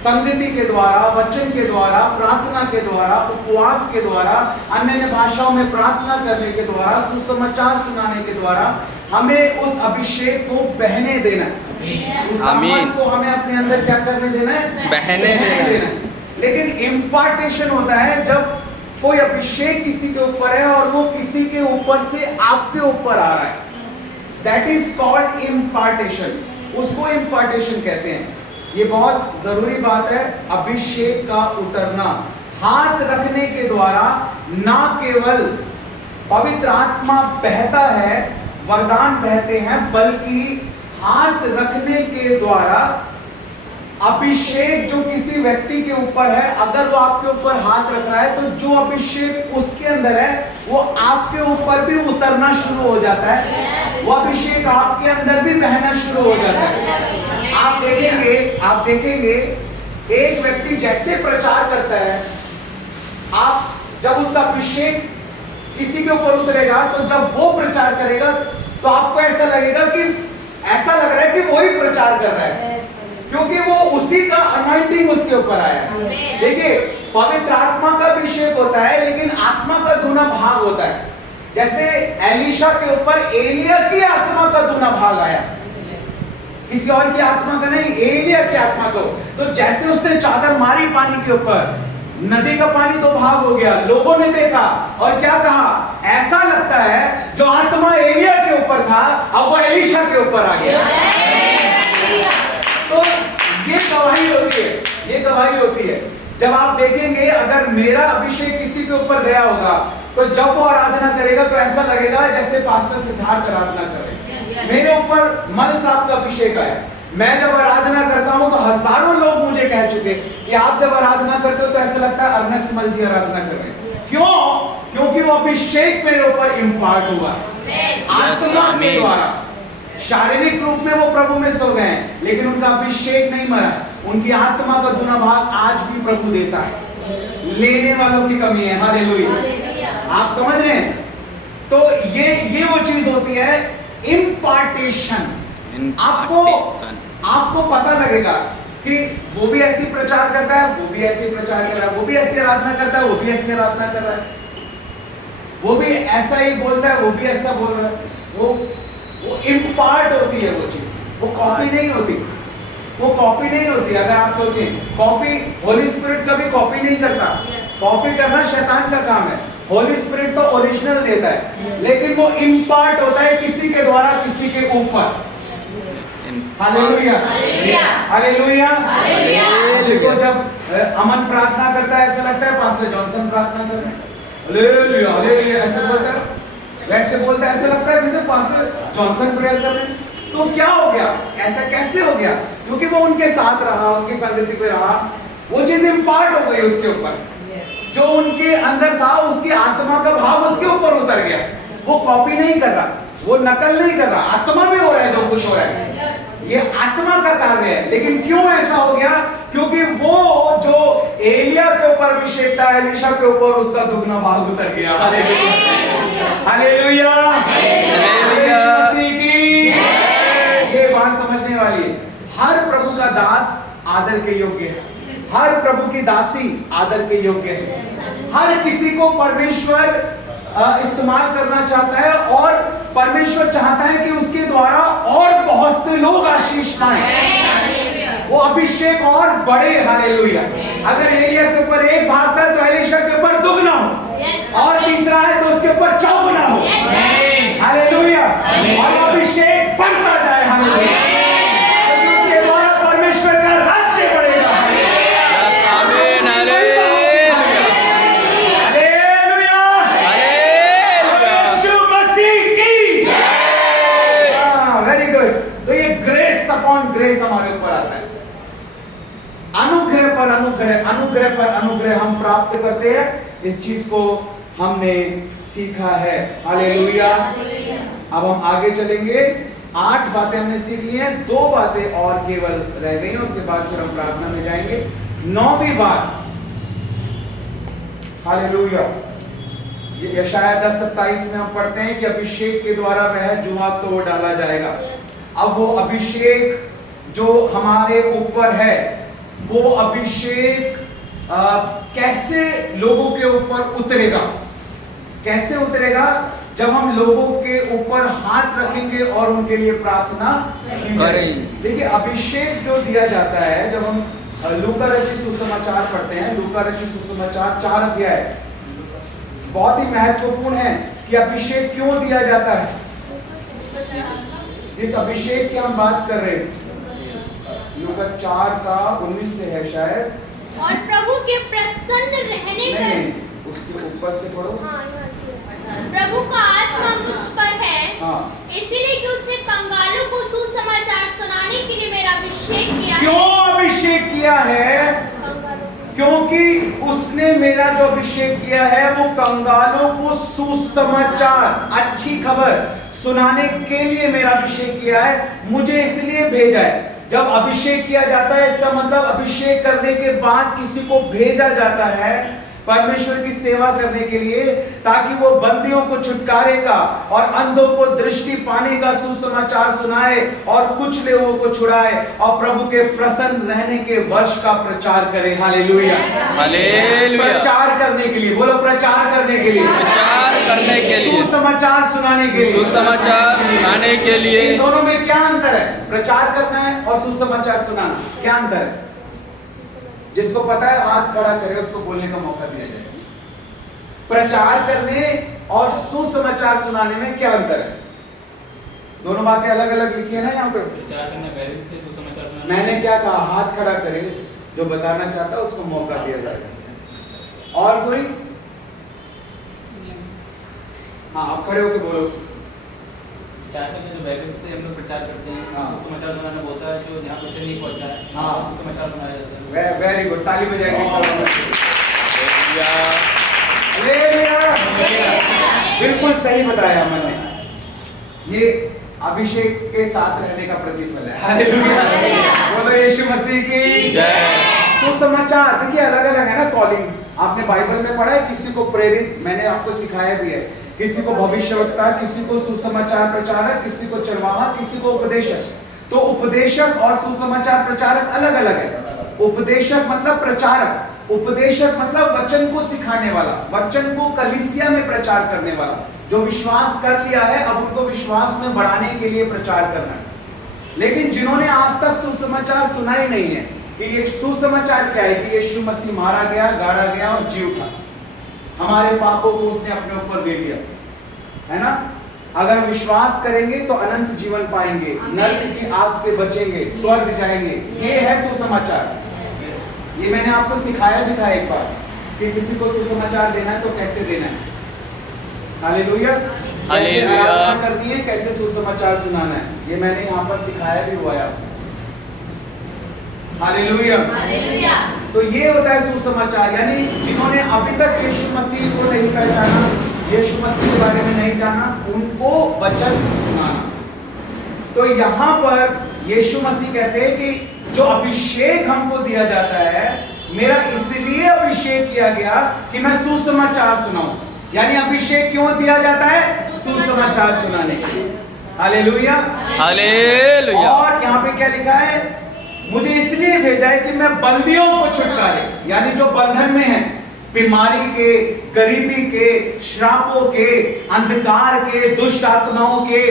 संगति के द्वारा, वचन के द्वारा, प्रार्थना के द्वारा, उपवास के द्वारा, अन्य भाषाओं में प्रार्थना करने के द्वारा, सुसमाचार सुनाने के द्वारा हमें उस अभिषेक को बहने देना है। उस सामर्थ को हमें अपने अंदर क्या करने देना है? बहने देना है। लेकिन इम्पार्टेशन होता है जब कोई अभिषेक किसी के ऊपर है और वो किसी के ऊपर से आपके ऊपर आ रहा है, दैट इज कॉल्ड इम्पार्टेशन। उसको इम्पार्टेशन कहते हैं। ये बहुत जरूरी बात है, अभिषेक का उतरना। हाथ रखने के द्वारा ना केवल पवित्र आत्मा बहता है, वरदान बहते हैं, बल्कि हाथ रखने के द्वारा अभिषेक जो किसी व्यक्ति के ऊपर है, अगर वो आपके ऊपर हाथ रख रहा है तो जो अभिषेक उसके अंदर है वो आपके ऊपर भी उतरना शुरू हो जाता है, वो अभिषेक आपके अंदर भी बहना शुरू हो जाता है। आप देखेंगे एक व्यक्ति जैसे प्रचार करता है, आप जब उसका अभिषेक किसी के ऊपर उतरेगा तो जब वो प्रचार करेगा तो आपको ऐसा लगेगा कि ऐसा लग रहा है कि वही प्रचार कर रहा है, क्योंकि वो उसी का अनॉइंटिंग उसके ऊपर आया है। देखिए, पवित्र आत्मा का अभिषेक होता है, लेकिन आत्मा का दूना भाग होता है। जैसे एलीशा के ऊपर एलिया की आत्मा का दूना भाग आया, किसी और की आत्मा का नहीं, एलिया की आत्मा को। तो जैसे उसने चादर मारी पानी के ऊपर, नदी का पानी दो भाग हो गया, लोगों ने देखा और क्या कहा, ऐसा लगता है जो आत्मा एलिया के ऊपर था अब वो एलीशा के ऊपर आ गया। तो ये गवाही होती है, ये गवाही होती है। जब आप देखेंगे अगर मेरा अभिषेक किसी के ऊपर गया होगा, तो जब वो आराधना करेगा तो ऐसा लगेगा जैसे पास्टर सिद्धार्थ आराधना कर रहे हैं। मेरे ऊपर मल साहब का अभिषेक आया, मैं जब आराधना करता हूं तो हजारों लोग मुझे कह चुके कि आप जब आराधना करते हो तो ऐसा लगता है अर्नेस्ट मल जी आराधना कर रहे हैं। क्यों? क्योंकि वो अभिषेक मेरे ऊपर इम्पार्ट हुआ आत्मा के द्वारा। शारीरिक रूप में वो प्रभु में सो गए हैं, लेकिन उनका अभिषेक नहीं मरा। उनकी आत्मा का दूना भाग आज भी प्रभु देता है। लेने वालों की कमी है। हालेलुया, आप समझ रहे हैं? तो ये वो चीज होती है इम्पार्टेशन। आपको पता लगेगा कि वो भी ऐसी प्रचार करता है, वो भी ऐसे प्रचार कर रहा है, वो भी ऐसी आराधना करता है, वो भी ऐसी आराधना कर रहा है, वो भी ऐसा ही बोलता है, वो भी ऐसा बोल रहा है। वो इम्पार्ट होती है वो चीज, वो कॉपी नहीं होती, वो कॉपी नहीं होती। अगर आप सोचें, कॉपी होली स्पिरिट कभी कॉपी नहीं करता। कॉपी करना शैतान का काम है। होली स्पिरिट तो ओरिजिनल देता है, लेकिन वो इम्पार्ट होता है किसी के द्वारा किसी के ऊपर। Hallelujah, hallelujah. देखो, जब अमन प्रार्थना करता है ऐसा लगता है पास्टर जॉनसन प्रार्थना कर रहे हैं, हालेलुया हालेलुया ऐसे बोलता है, वैसे बोलता है, ऐसा लगता है जैसे पास्टर जॉनसन प्रेयर कर रहे हैं। तो क्या हो गया? ऐसा कैसे हो गया? क्योंकि वो उनके साथ रहा, उनकी संगति पे रहा, वो चीज इम्पार्ट हो गई उसके ऊपर। जो उनके अंदर था उसकी आत्मा का भाव उसके ऊपर उतर गया। वो कॉपी नहीं कर रहा, वो नकल नहीं कर रहा, आत्मा में हो रहा है जो कुछ हो रहा है, ये आत्मा का कार्य है। लेकिन क्यों ऐसा हो गया? क्योंकि वो जो एलिया के ऊपर अभिषेक था, एलीशा के ऊपर उसका दुगना भाग उतर गया। हालेलुया, ये बात समझने वाली है। हर प्रभु का दास आदर के योग्य है, हर प्रभु की दासी आदर के योग्य है। हर किसी को परमेश्वर इस्तेमाल करना चाहता है, और परमेश्वर चाहता है कि उसके द्वारा और बहुत से लोग आशीष पाएं, वो अभिषेक और बढ़े। हालेलुया। अगर एलिया के ऊपर एक भाग था तो एलीशा के ऊपर दुगना हो, और तीसरा है तो उसके ऊपर चौगुना हो। हालेलुया। और अभिषेक बढ़ता जाए। हालेलुया, क्योंकि उसके द्वारा परमेश्वर का राज्य बढ़ेगा। ग्रेस हमारे ऊपर आता है, अनुग्रह पर अनुग्रह, अनुग्रह पर अनुग्रह हम प्राप्त करते हैं। इस चीज को हमने सीखा है। हालेलुया। अब हम आगे चलेंगे। 8 बातें हमने सीख ली हैं, 2 बातें और केवल रह गई हैं, उसके बाद फिर हम प्रार्थना में जाएंगे। 9वीं बात, हालेलुया, यशायाह 10:27 में हम पढ़ते हैं कि अभिषेक के द्वारा वह जुआ तोड़ डाला जाएगा। अब वो अभिषेक जो हमारे ऊपर है, वो अभिषेक कैसे लोगों के ऊपर उतरेगा? कैसे उतरेगा? जब हम लोगों के ऊपर हाथ रखेंगे और उनके लिए प्रार्थना करें। देखिए, अभिषेक जो दिया जाता है, जब हम लूका रचित सुसमाचार पढ़ते हैं, लूका रचित सुसमाचार 4 अध्याय बहुत ही महत्वपूर्ण है कि अभिषेक क्यों दिया जाता है। जिस अभिषेक की हम बात कर रहे हैं, लूका 4:19 से है शायद। और प्रभु के प्रसन्न रहने का, उसके ऊपर से पढ़ो। प्रभु का आत्मा मुझ पर है, इसीलिए कि उसने कंगालों को सुसमाचार सुनाने के लिए मेरा अभिषेक किया। क्यों अभिषेक किया है? क्योंकि उसने मेरा जो अभिषेक किया है वो कंगालों को सुसमाचार, अच्छी खबर सुनाने के लिए मेरा अभिषेक किया है, मुझे इसलिए भेजा है। जब अभिषेक किया जाता है, इसका मतलब अभिषेक करने के बाद किसी को भेजा जाता है, परमेश्वर की सेवा करने के लिए, ताकि वो बंदियों को छुटकारे का और अंधों को दृष्टि पाने का सुसमाचार सुनाए और कुचले हुओं को छुड़ाए और प्रभु के प्रसन्न रहने के वर्ष का प्रचार करे। Hallelujah, hallelujah. प्रचार करने के लिए, बोलो प्रचार करने के लिए, प्रचार करने के लिए, सुसमाचार सुनाने के लिए, सुसमाचार सुनाने के लिए। इन दोनों में क्या अंतर है? प्रचार करना है और सुसमाचार सुनाना, क्या अंतर है? जिसको पता है हाथ खड़ा करे, उसको बोलने का मौका दिया जाए। प्रचार करने और सुसमाचार सुनाने में क्या अंतर है? दोनों बातें अलग अलग लिखी है ना यहाँ पे। प्रचार करना पहले से सुसमाचार सुनाना। मैंने क्या कहा? हाथ खड़ा करे, जो बताना चाहता है उसको मौका दिया जाएगा। और कोई? हाँ, आप खड़े होकर बोलो। प्रचार करने जो बाइबल से हम लोग प्रचार करते हैं, हाँ। सुसमाचार सुनाना बोलता है जो जहाँ कुछ नहीं पहुँचा है, हाँ। सुसमाचार सुनाया जाता है। वेरी गुड, ताली बजाएंगे सब। हालेलुया। बिल्कुल सही बताया अमन ने। ये अभिषेक के साथ रहने का प्रतिफल है। हालेलुया, बोलो यीशु मसीह की जय। सुसमाचार देखिए अलग अलग है ना कॉलिंग। आपने बाइबल में पढ़ा है, किसी को प्रेरित, मैंने आपको सिखाया भी है, किसी को भविष्यवक्ता, किसी को सुसमाचार प्रचारक, किसी को चरवाहा, किसी को उपदेशक। तो उपदेशक और सुसमाचार प्रचारक अलग अलग है। उपदेशक मतलब प्रचारक, उपदेशक मतलब वचन को सिखाने वाला, वचन को कलीसिया में प्रचार करने वाला। जो विश्वास कर लिया है अब उनको विश्वास में बढ़ाने के लिए प्रचार करना है। लेकिन जिन्होंने आज तक सुसमाचार सुना ही नहीं है कि ये सुसमाचार क्या है, कि यीशु मसीह मारा गया, गाड़ा गया और जी उठा, हमारे पापों को उसने अपने ऊपर ले लिया, है ना। अगर विश्वास करेंगे तो अनंत जीवन पाएंगे, नरक की आग से बचेंगे, स्वर्ग जाएंगे। ये है सुसमाचार। ये मैंने आपको सिखाया भी था एक बार कि किसी को सुसमाचार देना है तो कैसे देना है। हालेलुया, कैसे हालेलुया। आराधना करनी है, कैसे सुसमाचार सुनाना है, ये मैंने यहाँ पर सिखाया भी हुआ है आपको। हालेलुया। हालेलुया। तो ये होता है सुसमाचार, यानी जिन्होंने अभी तक यीशु मसीह को नहीं पहचाना, यीशु मसीह के बारे में नहीं जाना, उनको वचन सुनाना। तो यहाँ पर यीशु मसीह कहते हैं कि जो अभिषेक हमको दिया जाता है, मेरा इसलिए अभिषेक किया गया कि मैं सुसमाचार सुनाऊं। यानी अभिषेक क्यों दिया जाता है? सुसमाचार सुनाने के लिए। Hallelujah, hallelujah. और यहाँ पे क्या लिखा है? मुझे इसलिए भेजा है कि मैं बंदियों को छुटकारे, यानी जो बंधन में है, बीमारी के, गरीबी के, श्रापों के, अंधकार के, दुष्ट आत्माओं के,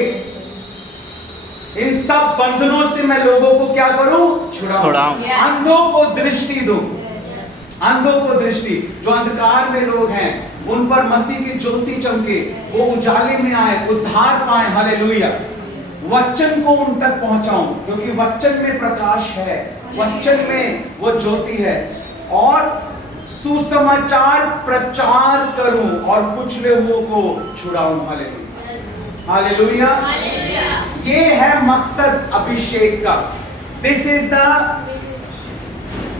इन सब बंधनों से मैं लोगों को क्या करूं? छुड़ाऊं। अंधों को दृष्टि दूं, अंधों को दृष्टि। जो अंधकार में लोग हैं उन पर मसीह की ज्योति चमके, वो उजाले में आए, उद्धार पाए। हालेलुया। वचन को उन तक पहुंचाऊं, क्योंकि वचन में प्रकाश है, वचन में वो ज्योति है। और सुसमाचार प्रचार करूं और कुचले हुओं को छुड़ाऊं। Hallelujah, hallelujah. ये है मकसद अभिषेक का। This is the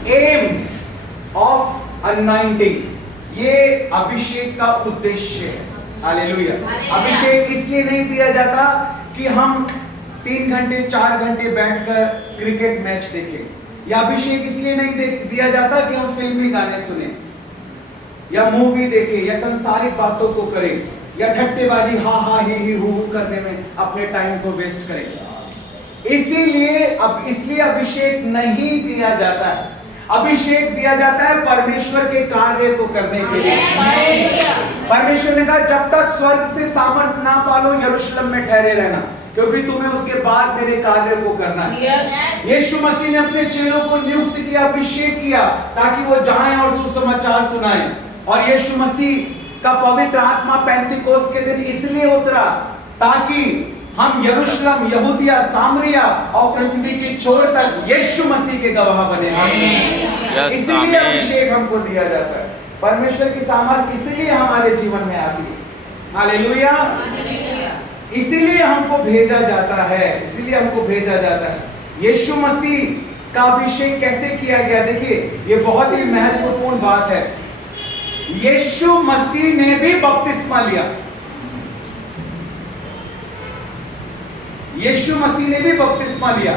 aim of anointing. ये अभिषेक का उद्देश्य है। हालेलुया। अभिषेक इसलिए नहीं दिया जाता कि हम 3 घंटे 4 घंटे बैठकर क्रिकेट मैच देखें, या अभिषेक इसलिए नहीं दिया जाता कि हम फिल्मी गाने सुने या मूवी देखें या सांसारिक बातों को करें या ठट्टेबाजी हा हा ही हु करने में अपने टाइम को वेस्ट करें। इसलिए अभिषेक नहीं दिया जाता है। अभिषेक दिया जाता है परमेश्वर के कार्य को करने के लिए। परमेश्वर ने कहा जब तक स्वर्ग से सामर्थ ना पालो यरूशलेम में ठहरे रहना, क्योंकि तुम्हें उसके बाद मेरे कार्य को करना है। यीशु मसीह ने अपने चेलों को नियुक्त किया, अभिषेक किया, ताकि वो जाएं और सुसमाचार सुनाएं। और यीशु मसीह का पवित्र आत्मा पेंतीकोस्त के दिन इसलिए उतरा ताकि हम यरूशलेम, यहूदिया, सामरिया और पृथ्वी की छोर तक यीशु मसीह के गवाह बने। इसलिए अभिषेक हमको दिया जाता है। परमेश्वर की सामर्थ इसलिए हमारे जीवन में आती है। हालेलुया। इसीलिए हमको भेजा जाता है, इसीलिए हमको भेजा जाता है। यीशु मसीह का अभिषेक कैसे किया गया? देखिए, ये बहुत ही महत्वपूर्ण बात है। यीशु मसीह ने भी बपतिस्मा लिया। यीशु मसीह ने भी बपतिस्मा लिया।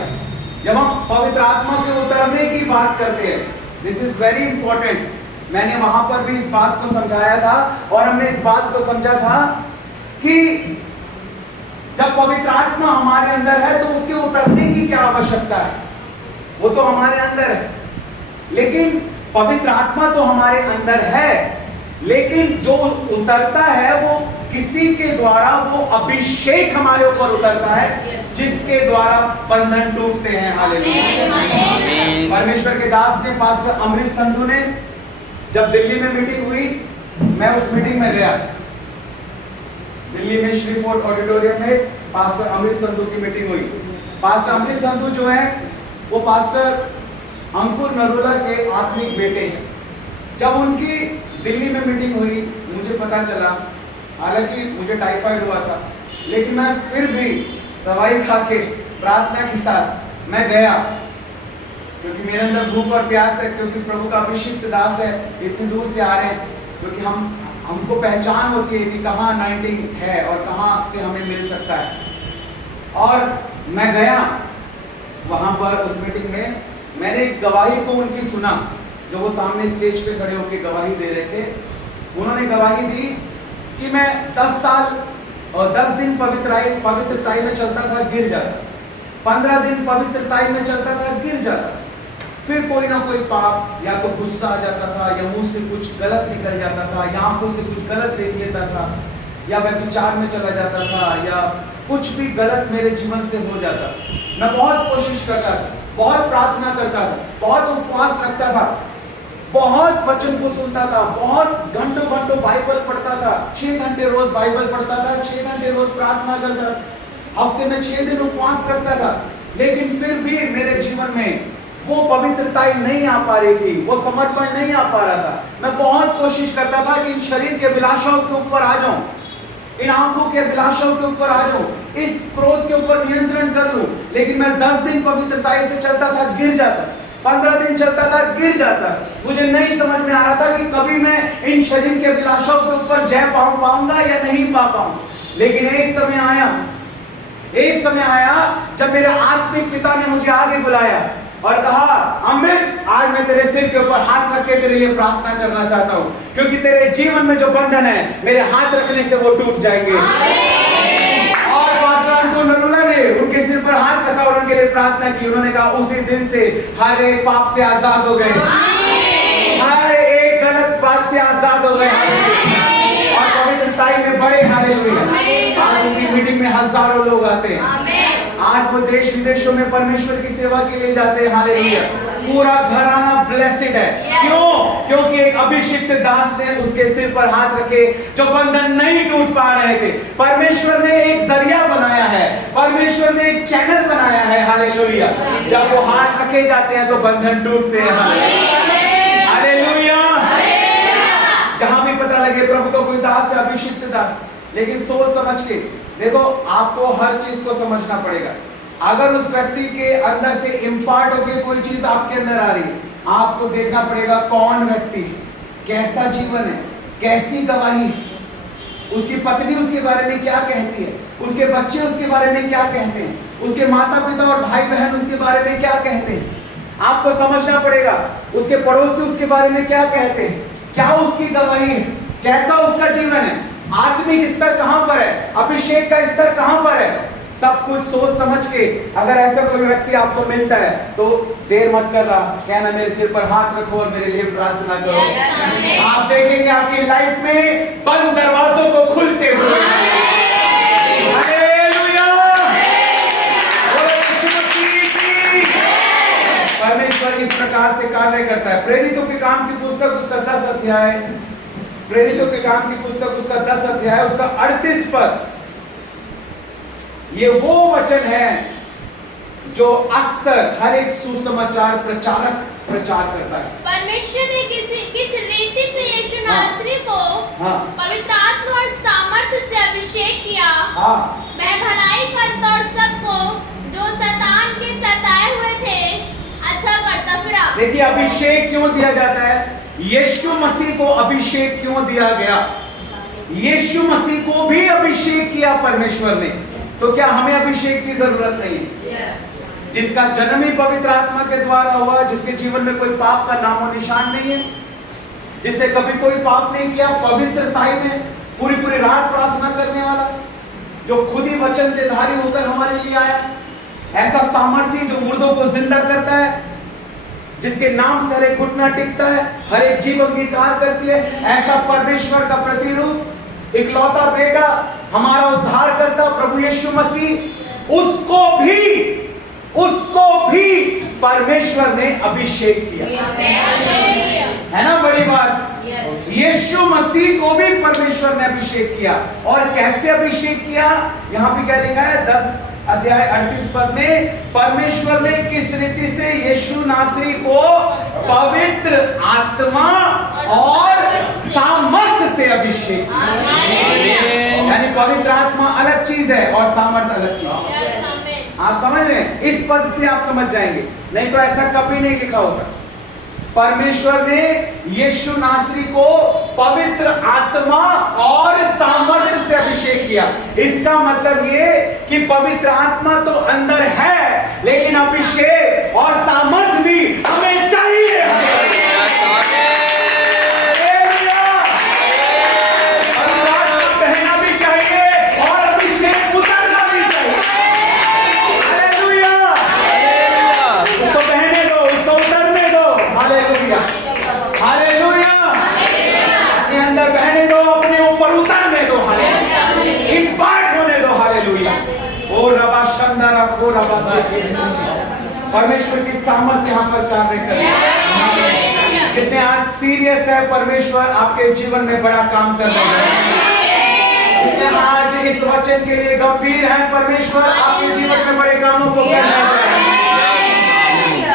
जब हम पवित्र आत्मा के उतरने की बात करते हैं, दिस इज वेरी इंपॉर्टेंट। मैंने वहां पर भी इस बात को समझाया था और हमने इस बात को समझा था कि जब पवित्र आत्मा हमारे अंदर है तो उसके उतरने की क्या आवश्यकता है, वो तो हमारे अंदर है। लेकिन पवित्र आत्मा तो हमारे अंदर है, लेकिन जो उतरता है वो किसी के द्वारा, वो अभिषेक हमारे ऊपर उतरता है जिसके द्वारा बंधन टूटते हैं। हालेलुया। परमेश्वर के दास ने, पास्टर अमृत संधू ने, जब दिल्ली में मीटिंग हुई, मैं उस मीटिंग में गया। दिल्ली में श्री फोर्ट ऑडिटोरियम में पास्टर अमृत संधू की मीटिंग हुई। पास्टर अमृत संधू जो है वो पास्टर अंकुर नरोला के आत्मिक बेटे हैं। जब उनकी दिल्ली में मीटिंग हुई, मुझे पता चला, हालांकि मुझे टाइफाइड हुआ था, लेकिन मैं फिर भी दवाई खा के प्रार्थना के साथ मैं गया, क्योंकि मेरे अंदर भूख और प्यास है, क्योंकि प्रभु का अभिषिक्त दास है, इतनी दूर से आ रहे हैं, क्योंकि हमको पहचान होती है कि कहाँ अनॉइंटिंग है और कहाँ से हमें मिल सकता है। और मैं गया वहाँ पर उस मीटिंग में, मैंने एक गवाही को उनकी सुना, जो वो सामने स्टेज पे खड़े होकर गवाही दे रहे थे। उन्होंने गवाही दी कि मैं 10 साल और 10 दिन पवित्रताई में चलता था, गिर जाता, 15 दिन पवित्रताई में चलता था, गिर जाता, फिर कोई ना कोई पाप, या तो गुस्सा आ जाता था, या मुंह से कुछ गलत निकल जाता था, या आंखों से कुछ गलत देख लेता था, या व्यभिचार में चला जाता था, या कुछ भी गलत मेरे जीवन से हो जाता। मैं बहुत कोशिश करता था, बहुत प्रार्थना करता था, बहुत उपवास रखता था, बहुत वचन को सुनता था, बहुत घंटों घंटों बाइबल पढ़ता था, 6 घंटे रोज बाइबल पढ़ता था, 6 घंटे रोज प्रार्थना करता था, हफ्ते में 6 दिन उपवास रखता था, लेकिन फिर भी मेरे जीवन में वो पवित्रता नहीं आ पा रही थी, वो समर्पण नहीं आ पा रहा था। मैं बहुत कोशिश करता था कि इन शरीर के अभिलाषाओं के ऊपर आ जाऊं, इन आंखों के अभिलाषाओं के ऊपर आ जाऊं, इस क्रोध के ऊपर नियंत्रण कर लूं, लेकिन मैं 10 दिन पवित्रता से चलता था, गिर जाता, 15 दिन चलता था, गिर जाता। मुझे नहीं समझ में आ रहा था कि कभी मैं इन शरीर के अभिलाषाओं के ऊपर जय पाऊंगा या नहीं पा पाऊंगा। लेकिन एक समय आया जब मेरे आत्मिक पिता ने मुझे आगे बुलाया और कहा, अमृत, आज मैं तेरे सिर के ऊपर हाथ रख के तेरे लिए प्रार्थना करना चाहता हूँ, क्योंकि तेरे जीवन में जो बंधन है मेरे हाथ रखने से वो टूट जाएंगे। और पास्टर अंकुर नरोला ने उनके सिर पर हाथ रखा और उनके लिए प्रार्थना की। उन्होंने कहा, उसी दिन से हर एक पाप से आजाद हो गए, हर एक गलत बात से आजाद हो गए, और पवित्रताई में बड़े हालेलुया। आज उनकी मीटिंग में हजारों लोग आते हैं, आज वो देश विदेशों में परमेश्वर की सेवा के लिए जाते हैं। हालेलुया। पूरा घराना ब्लेसिड है। क्यों? क्योंकि एक अभिषिक्त दास ने उसके सिर पर हाथ रखे, जो बंधन नहीं टूट पा रहे थे। परमेश्वर ने एक जरिया बनाया है, परमेश्वर ने एक चैनल बनाया है। हालेलुया। जब वो हाथ रखे जाते हैं तो बंधन टूटते हैं। हालेलुया। जहां भी पता लगे प्रभु को कोई दास है, अभिषिक्त दास, लेकिन सोच समझ के देखो, आपको हर चीज को समझना पड़ेगा। अगर उस व्यक्ति के अंदर से इंपार्ट होकर कोई चीज आपके अंदर आ रही है, आपको देखना पड़ेगा कौन व्यक्ति, कैसा जीवन है, कैसी गवाही है, उसकी पत्नी उसके बारे में क्या कहती है, उसके बच्चे उसके बारे में क्या कहते हैं, उसके माता पिता और भाई बहन उसके बारे में क्या कहते हैं। आपको समझना पड़ेगा उसके पड़ोसी उसके बारे में क्या कहते हैं, क्या उसकी गवाही है, कैसा उसका जीवन है, आत्मिक स्तर कहां पर है, अभिषेक का स्तर कहां पर है। सब कुछ सोच समझ के अगर ऐसा कोई व्यक्ति आपको मिलता है तो देर मत करना, कहना मेरे सिर पर हाथ रखो और मेरे लिए प्रार्थना करो। आप देखेंगे आपकी लाइफ में बंद दरवाजों को खुलते हुए। हालेलुया। परमेश्वर इस प्रकार से कार्य करता है। प्रेरितों के काम की पुस्तक उसका 10 अध्याय, प्रेरितों के काम की पुस्तक उसका 10 अध्याय, उसका 38 पद, ये वो वचन है जो अक्सर हर एक सुसमाचार प्रचारक प्रचार करता है। परमेश्वर ने किस रीति से यीशु नासरी को पवित्र आत्मा और सामर्थ्य से अभिषेक किया, वह भलाई करता और सबको जो शैतान के सताए हुए थे अच्छा करता फिरा। देखिए, अभिषेक क्यों दिया जाता है? यीशु मसीह को अभिषेक क्यों दिया गया? यीशु मसीह को भी अभिषेक किया परमेश्वर ने, तो क्या हमें अभिषेक की जरूरत नहीं है? जिसका जन्म ही पवित्र आत्मा के द्वारा हुआ, जिसके जीवन में कोई पाप का नामो निशान नहीं है, जिससे कभी कोई पाप नहीं किया, पवित्रताई में पूरी पूरी रात प्रार्थना करने वाला, जो खुद ही वचन देधारी होकर हमारे लिए आया, ऐसा सामर्थी जो मुर्दों को जिंदा करता है, जिसके नाम से हर एक घुटना टिकता है, हर एक जीव अंगीकार करती है, ऐसा परमेश्वर का प्रतिरूप इकलौता बेटा हमारा उद्धार करता प्रभु यीशु मसीह, उसको भी परमेश्वर ने अभिषेक किया। है ना बड़ी बात? यीशु मसीह को भी परमेश्वर ने अभिषेक किया। और कैसे अभिषेक किया? यहाँ पे क्या लिखा है 10 अध्याय 38 पद में, परमेश्वर ने किस रीति से यीशु नासरी को पवित्र आत्मा और सामर्थ से अभिषेक किया। यानी पवित्र आत्मा अलग चीज है और सामर्थ अलग चीज है। आप समझ रहे हैं? इस पद से आप समझ जाएंगे, नहीं तो ऐसा कभी नहीं लिखा होता। परमेश्वर ने यीशु नासरी को पवित्र आत्मा और सामर्थ्य से अभिषेक किया। इसका मतलब ये कि पवित्र आत्मा तो अंदर है, लेकिन अभिषेक और सामर्थ्य भी हमें चाहिए। बहना भी चाहिए और अभिषेक उतरना भी चाहिए। हालेलुया! उसको बहने दो, उसको उतरने दो। हालेलुया! हालेलुया! अपने अंदर बहने दो, अपने ऊपर उतरने दो। हालेलुया! इंपैक्ट होने दो। हालेलुया! ओ रबा शंदरा को रबा से परमेश्वर की सामर्थ्य यहाँ पर कार्य कर रही है। जितने आज सीरियस है, परमेश्वर आपके जीवन में बड़ा काम कर रहे हैं। जितने आज इस वचन के लिए गंभीर हैं, परमेश्वर आपके जीवन में बड़े कामों को करने वाला है।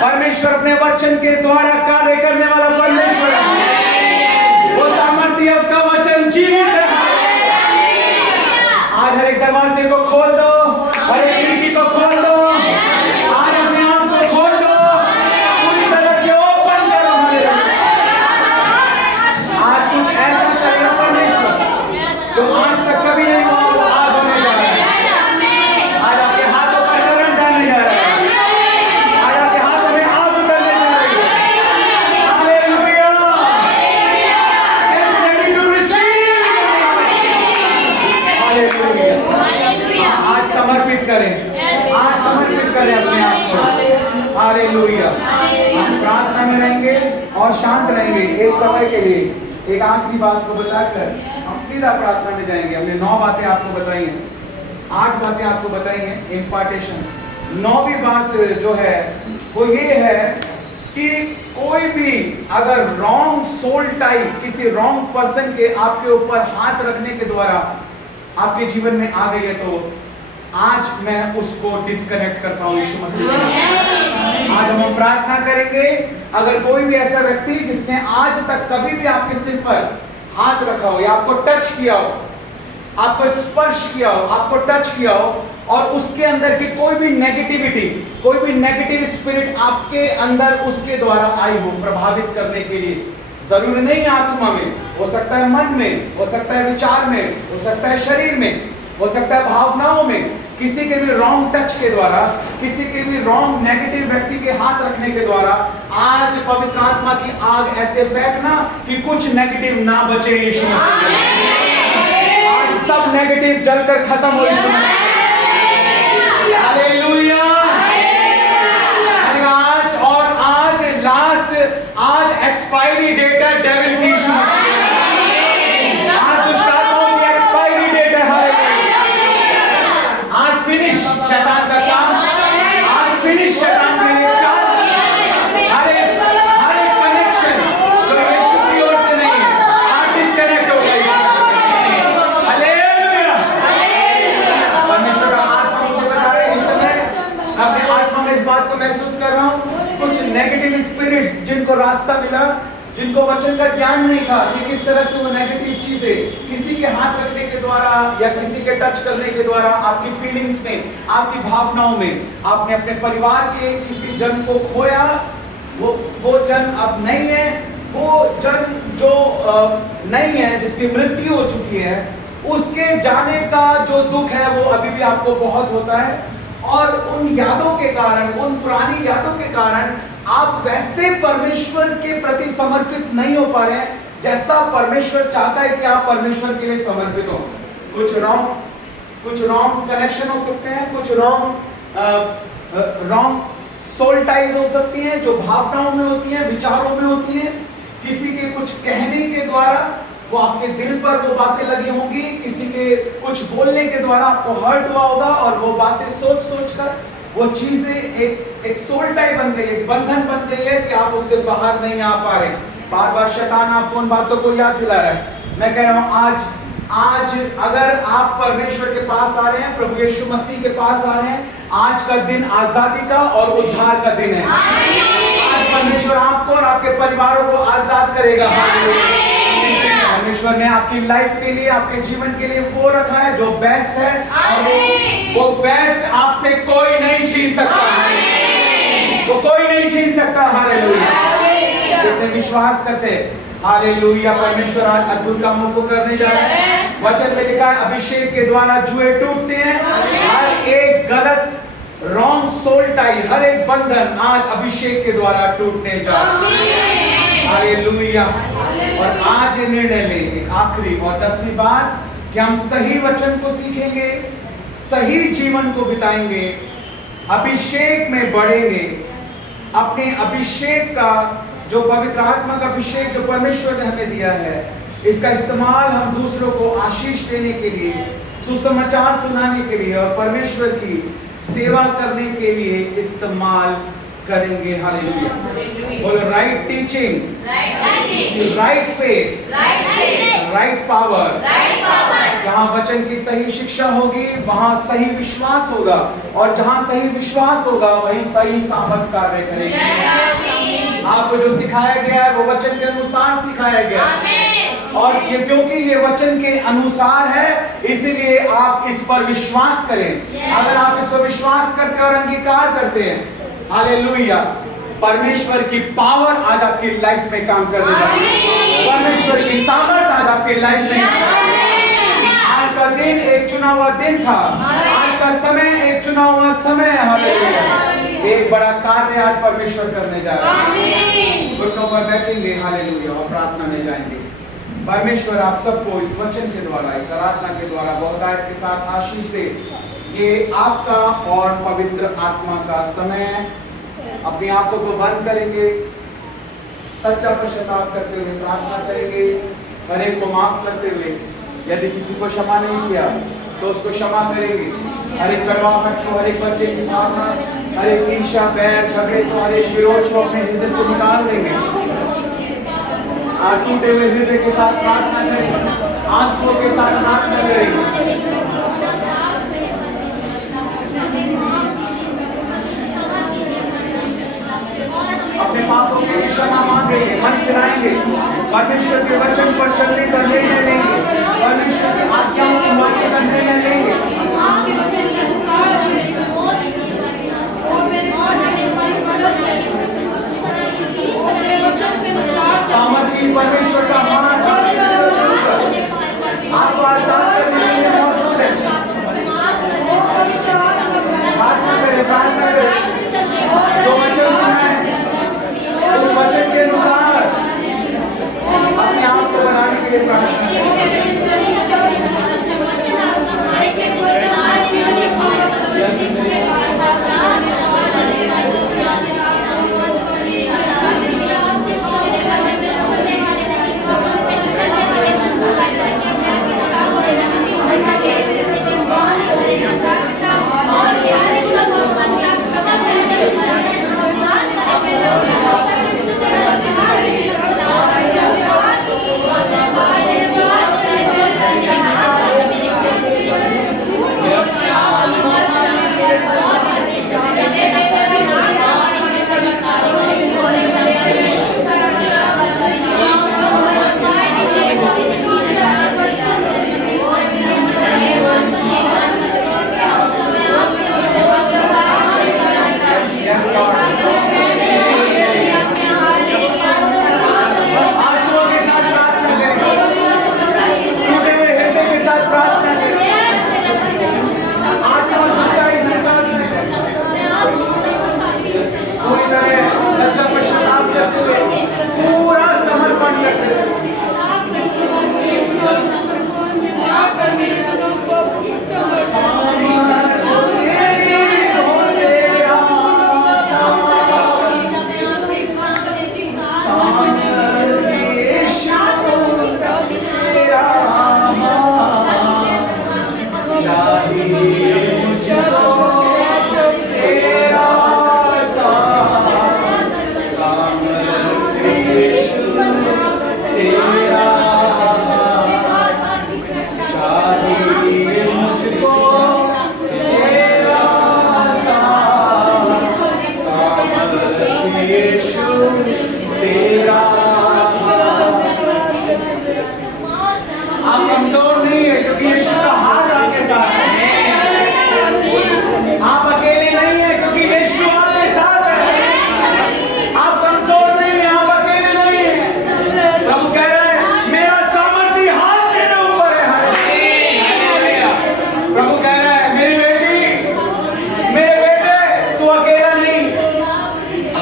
परमेश्वर अपने वचन के द्वारा कार्य करने वाला परमेश्वर है। वो सामर्थ्य है, उसका वचन जीवित है। आज हर एक दरवाजे को खोल दो, हर एक खिड़की को खोल दो, आज अपने आप को खोल दो, पूरी तरह से ओपन करो। आज कुछ ऐसा करेगा परमेश्वर जो आज तक कभी नहीं हुआ, वो आज होने जा रहा है। आज आपके हाथों पर करंट आने जा रहा है। आज आपके हाथों में आग उतरने जा रही है। Hallelujah! Get ready to receive. Hallelujah! आज समर्पित करें, आज समर्पित करें अपने आप को। हालेलुया! हम प्रार्थना में रहेंगे और शांत रहेंगे एक समय के लिए। एक आखिरी बात को बताकर हम सीधा प्रार्थना में जाएंगे। हमने 9 बातें आपको बताई हैं, 8 बातें आपको बताई हैं इम्पार्टेशन। 9वीं बात जो है वो ये है कि कोई भी अगर रॉन्ग सोल टाइप किसी रॉन्ग पर्सन के आपके ऊपर हाथ रखने के द्वारा आपके जीवन में आ गई है, तो आज मैं उसको डिस्कनेक्ट करता हूं यीशु मसीह के नाम। आज हम प्रार्थना करेंगे, अगर कोई भी ऐसा व्यक्ति जिसने आज तक कभी भी आपके सिर पर हाथ रखा हो या आपको टच किया हो, आपको स्पर्श किया हो, आपको टच किया हो, और उसके अंदर की कोई भी नेगेटिविटी, कोई भी नेगेटिव स्पिरिट आपके अंदर उसके द्वारा आई हो प्रभावित करने के लिए, जरूरी नहीं आत्मा में, हो सकता है मन में, हो सकता है विचार में, हो सकता है शरीर में, हो सकता है भावनाओं में, किसी के भी रॉन्ग टच के द्वारा, किसी के भी रॉन्ग नेगेटिव व्यक्ति के हाथ रखने के द्वारा, आज पवित्र आत्मा की आग ऐसे फेंकना कि कुछ नेगेटिव ना बचे यीशु मसीह। आज सब नेगेटिव जलकर खत्म हो यीशु मसीह। हालेलुया! आज और आज लास्ट, आज एक्सपायरी डेट है डेविल की यीशु मसीह। आज दुष्टात्माओं की एक्सपायरी डेट है। आज फिनिश शैतान का काम, आज फिनिश शैतान के लिए चाल। हर एक कनेक्शन जो यीशु की ओर से नहीं है, आज डिस्कनेक्ट हो गया। हालेलुया! परमेश्वर का आत्मा मुझे बता रहे हैं, इस समय अपने आत्मा में इस बात को महसूस कर रहा हूँ, कुछ नेगेटिव स्पिरिट्स जिनको रास्ता मिला, जिनको वचन का ज्ञान नहीं था कि किस तरह से वो नेगेटिव चीजें किसी के हाथ रखने के द्वारा या किसी के टच करने के द्वारा आपकी फीलिंग्स में, आपकी भावनाओं में, आपने अपने परिवार के किसी जन को खोया, वो जन अब नहीं है, वो जन जो नहीं है, जिसकी मृत्यु हो चुकी है, उसके जाने का जो दुख है वो अभी भी आपको बहुत होता है। और उन यादों के कारण, उन पुरानी यादों के कारण आप वैसे परमेश्वर के प्रति समर्पित नहीं हो पा रहे हैं जैसा परमेश्वर चाहता है कि आप परमेश्वर के लिए समर्पित हो। कुछ रॉन्ग कनेक्शन हो सकते हैं, कुछ रॉन्ग सोल टाइज हो सकती हैं जो भावनाओं में होती हैं, विचारों में होती हैं। किसी के कुछ कहने के द्वारा वो आपके दिल पर वो बातें लगी होंगी, किसी के कुछ बोलने के द्वारा आपको हर्ट हुआ होगा और वो बातें सोच कर वो चीजें एक सोल टाइप बन गई, एक बंधन बन गई है कि आप उससे बाहर नहीं आ पा रहे। बार बार शैतान आपको उन बातों को याद दिला रहा है। मैं कह रहा हूं आज अगर आप परमेश्वर के पास आ रहे हैं, प्रभु यीशु मसीह के पास आ रहे हैं, आज का दिन आजादी का और उद्धार का दिन है। आज परमेश्वर आपको और आपके परिवारों को आजाद करेगा। परमेश्वर ने आपकी लाइफ के लिए, आपके जीवन के लिए वो रखा है जो बेस्ट है, और वो बेस्ट आपसे कोई नहीं छीन सकता, वो कोई नहीं छीन सकता। हालेलुया। कितने विश्वास करते हैं? हालेलुया। परमेश्वर आज अद्भुत कामों को करने जा रहा है। वचन में लिखा है अभिषेक के द्वारा जुए टूटते हैं। हर एक गलत रॉन्ग सोल टाई, हर एक बंधन आज अभिषेक के द्वारा टूटने जा रहा है। हालेलुया। और आज ये निर्णय ले, एक आखिरी और 10वीं बात, कि हम सही वचन को सीखेंगे, सही जीवन को बिताएंगे, अभिषेक में बढ़ेंगे। अपने अभिषेक का जो पवित्र आत्मा का अभिषेक जो परमेश्वर ने हमें दिया है, इसका इस्तेमाल हम दूसरों को आशीष देने के लिए, सुसमाचार सुनाने के लिए और परमेश्वर की सेवा करने के लिए इस्तेमाल करेंगे। हालेलुया। बोलो right teaching, right faith, right power. जहाँ वचन की सही शिक्षा होगी वहाँ सही विश्वास होगा, और जहाँ सही विश्वास होगा वहीं सही सामर्थ कार्य करेंगे। आपको जो सिखाया गया है वो वचन के अनुसार सिखाया गया है, और ये क्योंकि ये वचन के अनुसार है इसीलिए आप इस पर विश्वास करें। अगर आप इस पर विश्वास करते और अंगीकार करते हैं, हालेलुया, परमेश्वर की पावर आज आपकी लाइफ में काम करने वाली है। परमेश्वर की सामर्थ आज आपकी लाइफ में। आज का दिन एक चुना हुआ दिन था, आज का समय एक चुना हुआ समय है। हालेलुया। एक बड़ा कार्य आज परमेश्वर करने जा रहा है। घुटनों पर बैठेंगे, हालेलुया, और प्रार्थना में जाएंगे। परमेश्वर आप सबको इस वचन के द्वारा, इस आराधना के द्वारा बहुतायत के साथ आशीष दे। ये आपका और पवित्र आत्मा का समय है। अपनी आंखों को बंद करेंगे, सच्चा पश्चाताप करते हुए प्रार्थना करेंगे, हर एक को माफ करते हुए। यदि किसी को क्षमा नहीं किया तो उसको क्षमा करेंगे। हर एक कड़वाहट को, हर एक बच्चे की भावना, हर एक ईर्ष्या, बैर, झगड़े को, हर एक विरोध को अपने हृदय से निकाल देंगे। आज टूटे हुए हृदय के साथ प्रार्थना करेंगे, आंसुओं के साथ प्रार्थना करेंगे। अपने पापों के लिए क्षमा मांगेंगे, मन फिराएंगे, परमेश्वर के वचन पर चलने का निर्णय लेंगे, परमेश्वर की आज्ञाओं को मानने का निर्णय लेंगे। सामर्थी परमेश्वर का हाथ आपको आजाद करने के लिए मौजूद है। प्रार्थना करें, जो वचन सुना है उस वचन के अनुसार अपने आप को बनाने के लिए प्रार्थना करें। यीशु तेरा चाहिए मुझको तेरा सामर्थ्य यीशु तेरा। आप कमजोर नहीं है क्योंकि यीशु का हाथ आपके साथ है। आप अकेले नहीं है क्योंकि यीशु आपके साथ है। आप कमजोर नहीं है, आप अकेले नहीं है। प्रभु कह रहे हैं मेरा सामर्थी हाथ तेरे ऊपर है। प्रभु कह रहा है मेरी बेटी, मेरे बेटे, तू अकेला नहीं।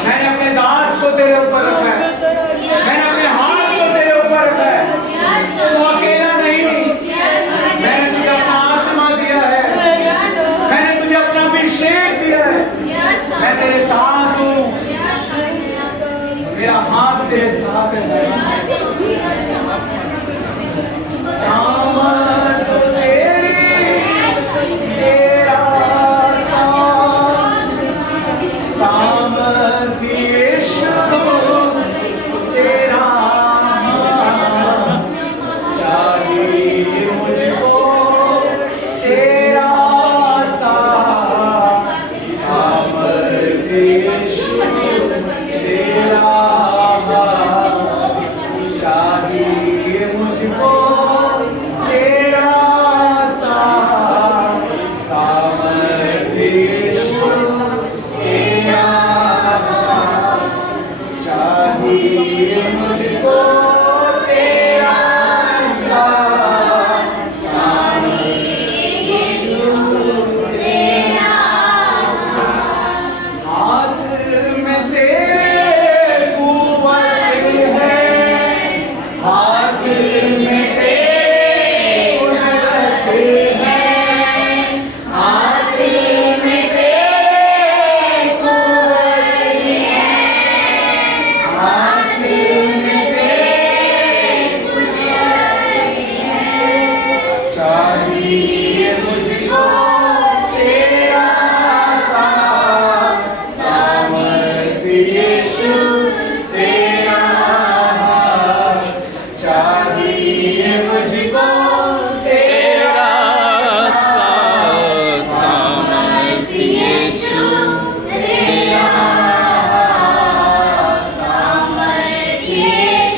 मैंने अपने दास को तेरे ऊपर रखा है, मैंने अपने हाथ को तेरे ऊपर रखा है। तू अकेला नहीं। मैंने तुझे अपना आत्मा दिया है, मैंने तुझे अपना अभिषेक दिया है। मैं तेरे साथ हूँ, मेरा हाथ तेरे साथ है। सामर्थ तेरी तेरा सामर्थ यीशु तेरा चाहिए मुझको तेरा सामर्थ यीशु तेरा चाहिए मुझको तेरा सामर्थ यीशु तेरा चाहिए मुझको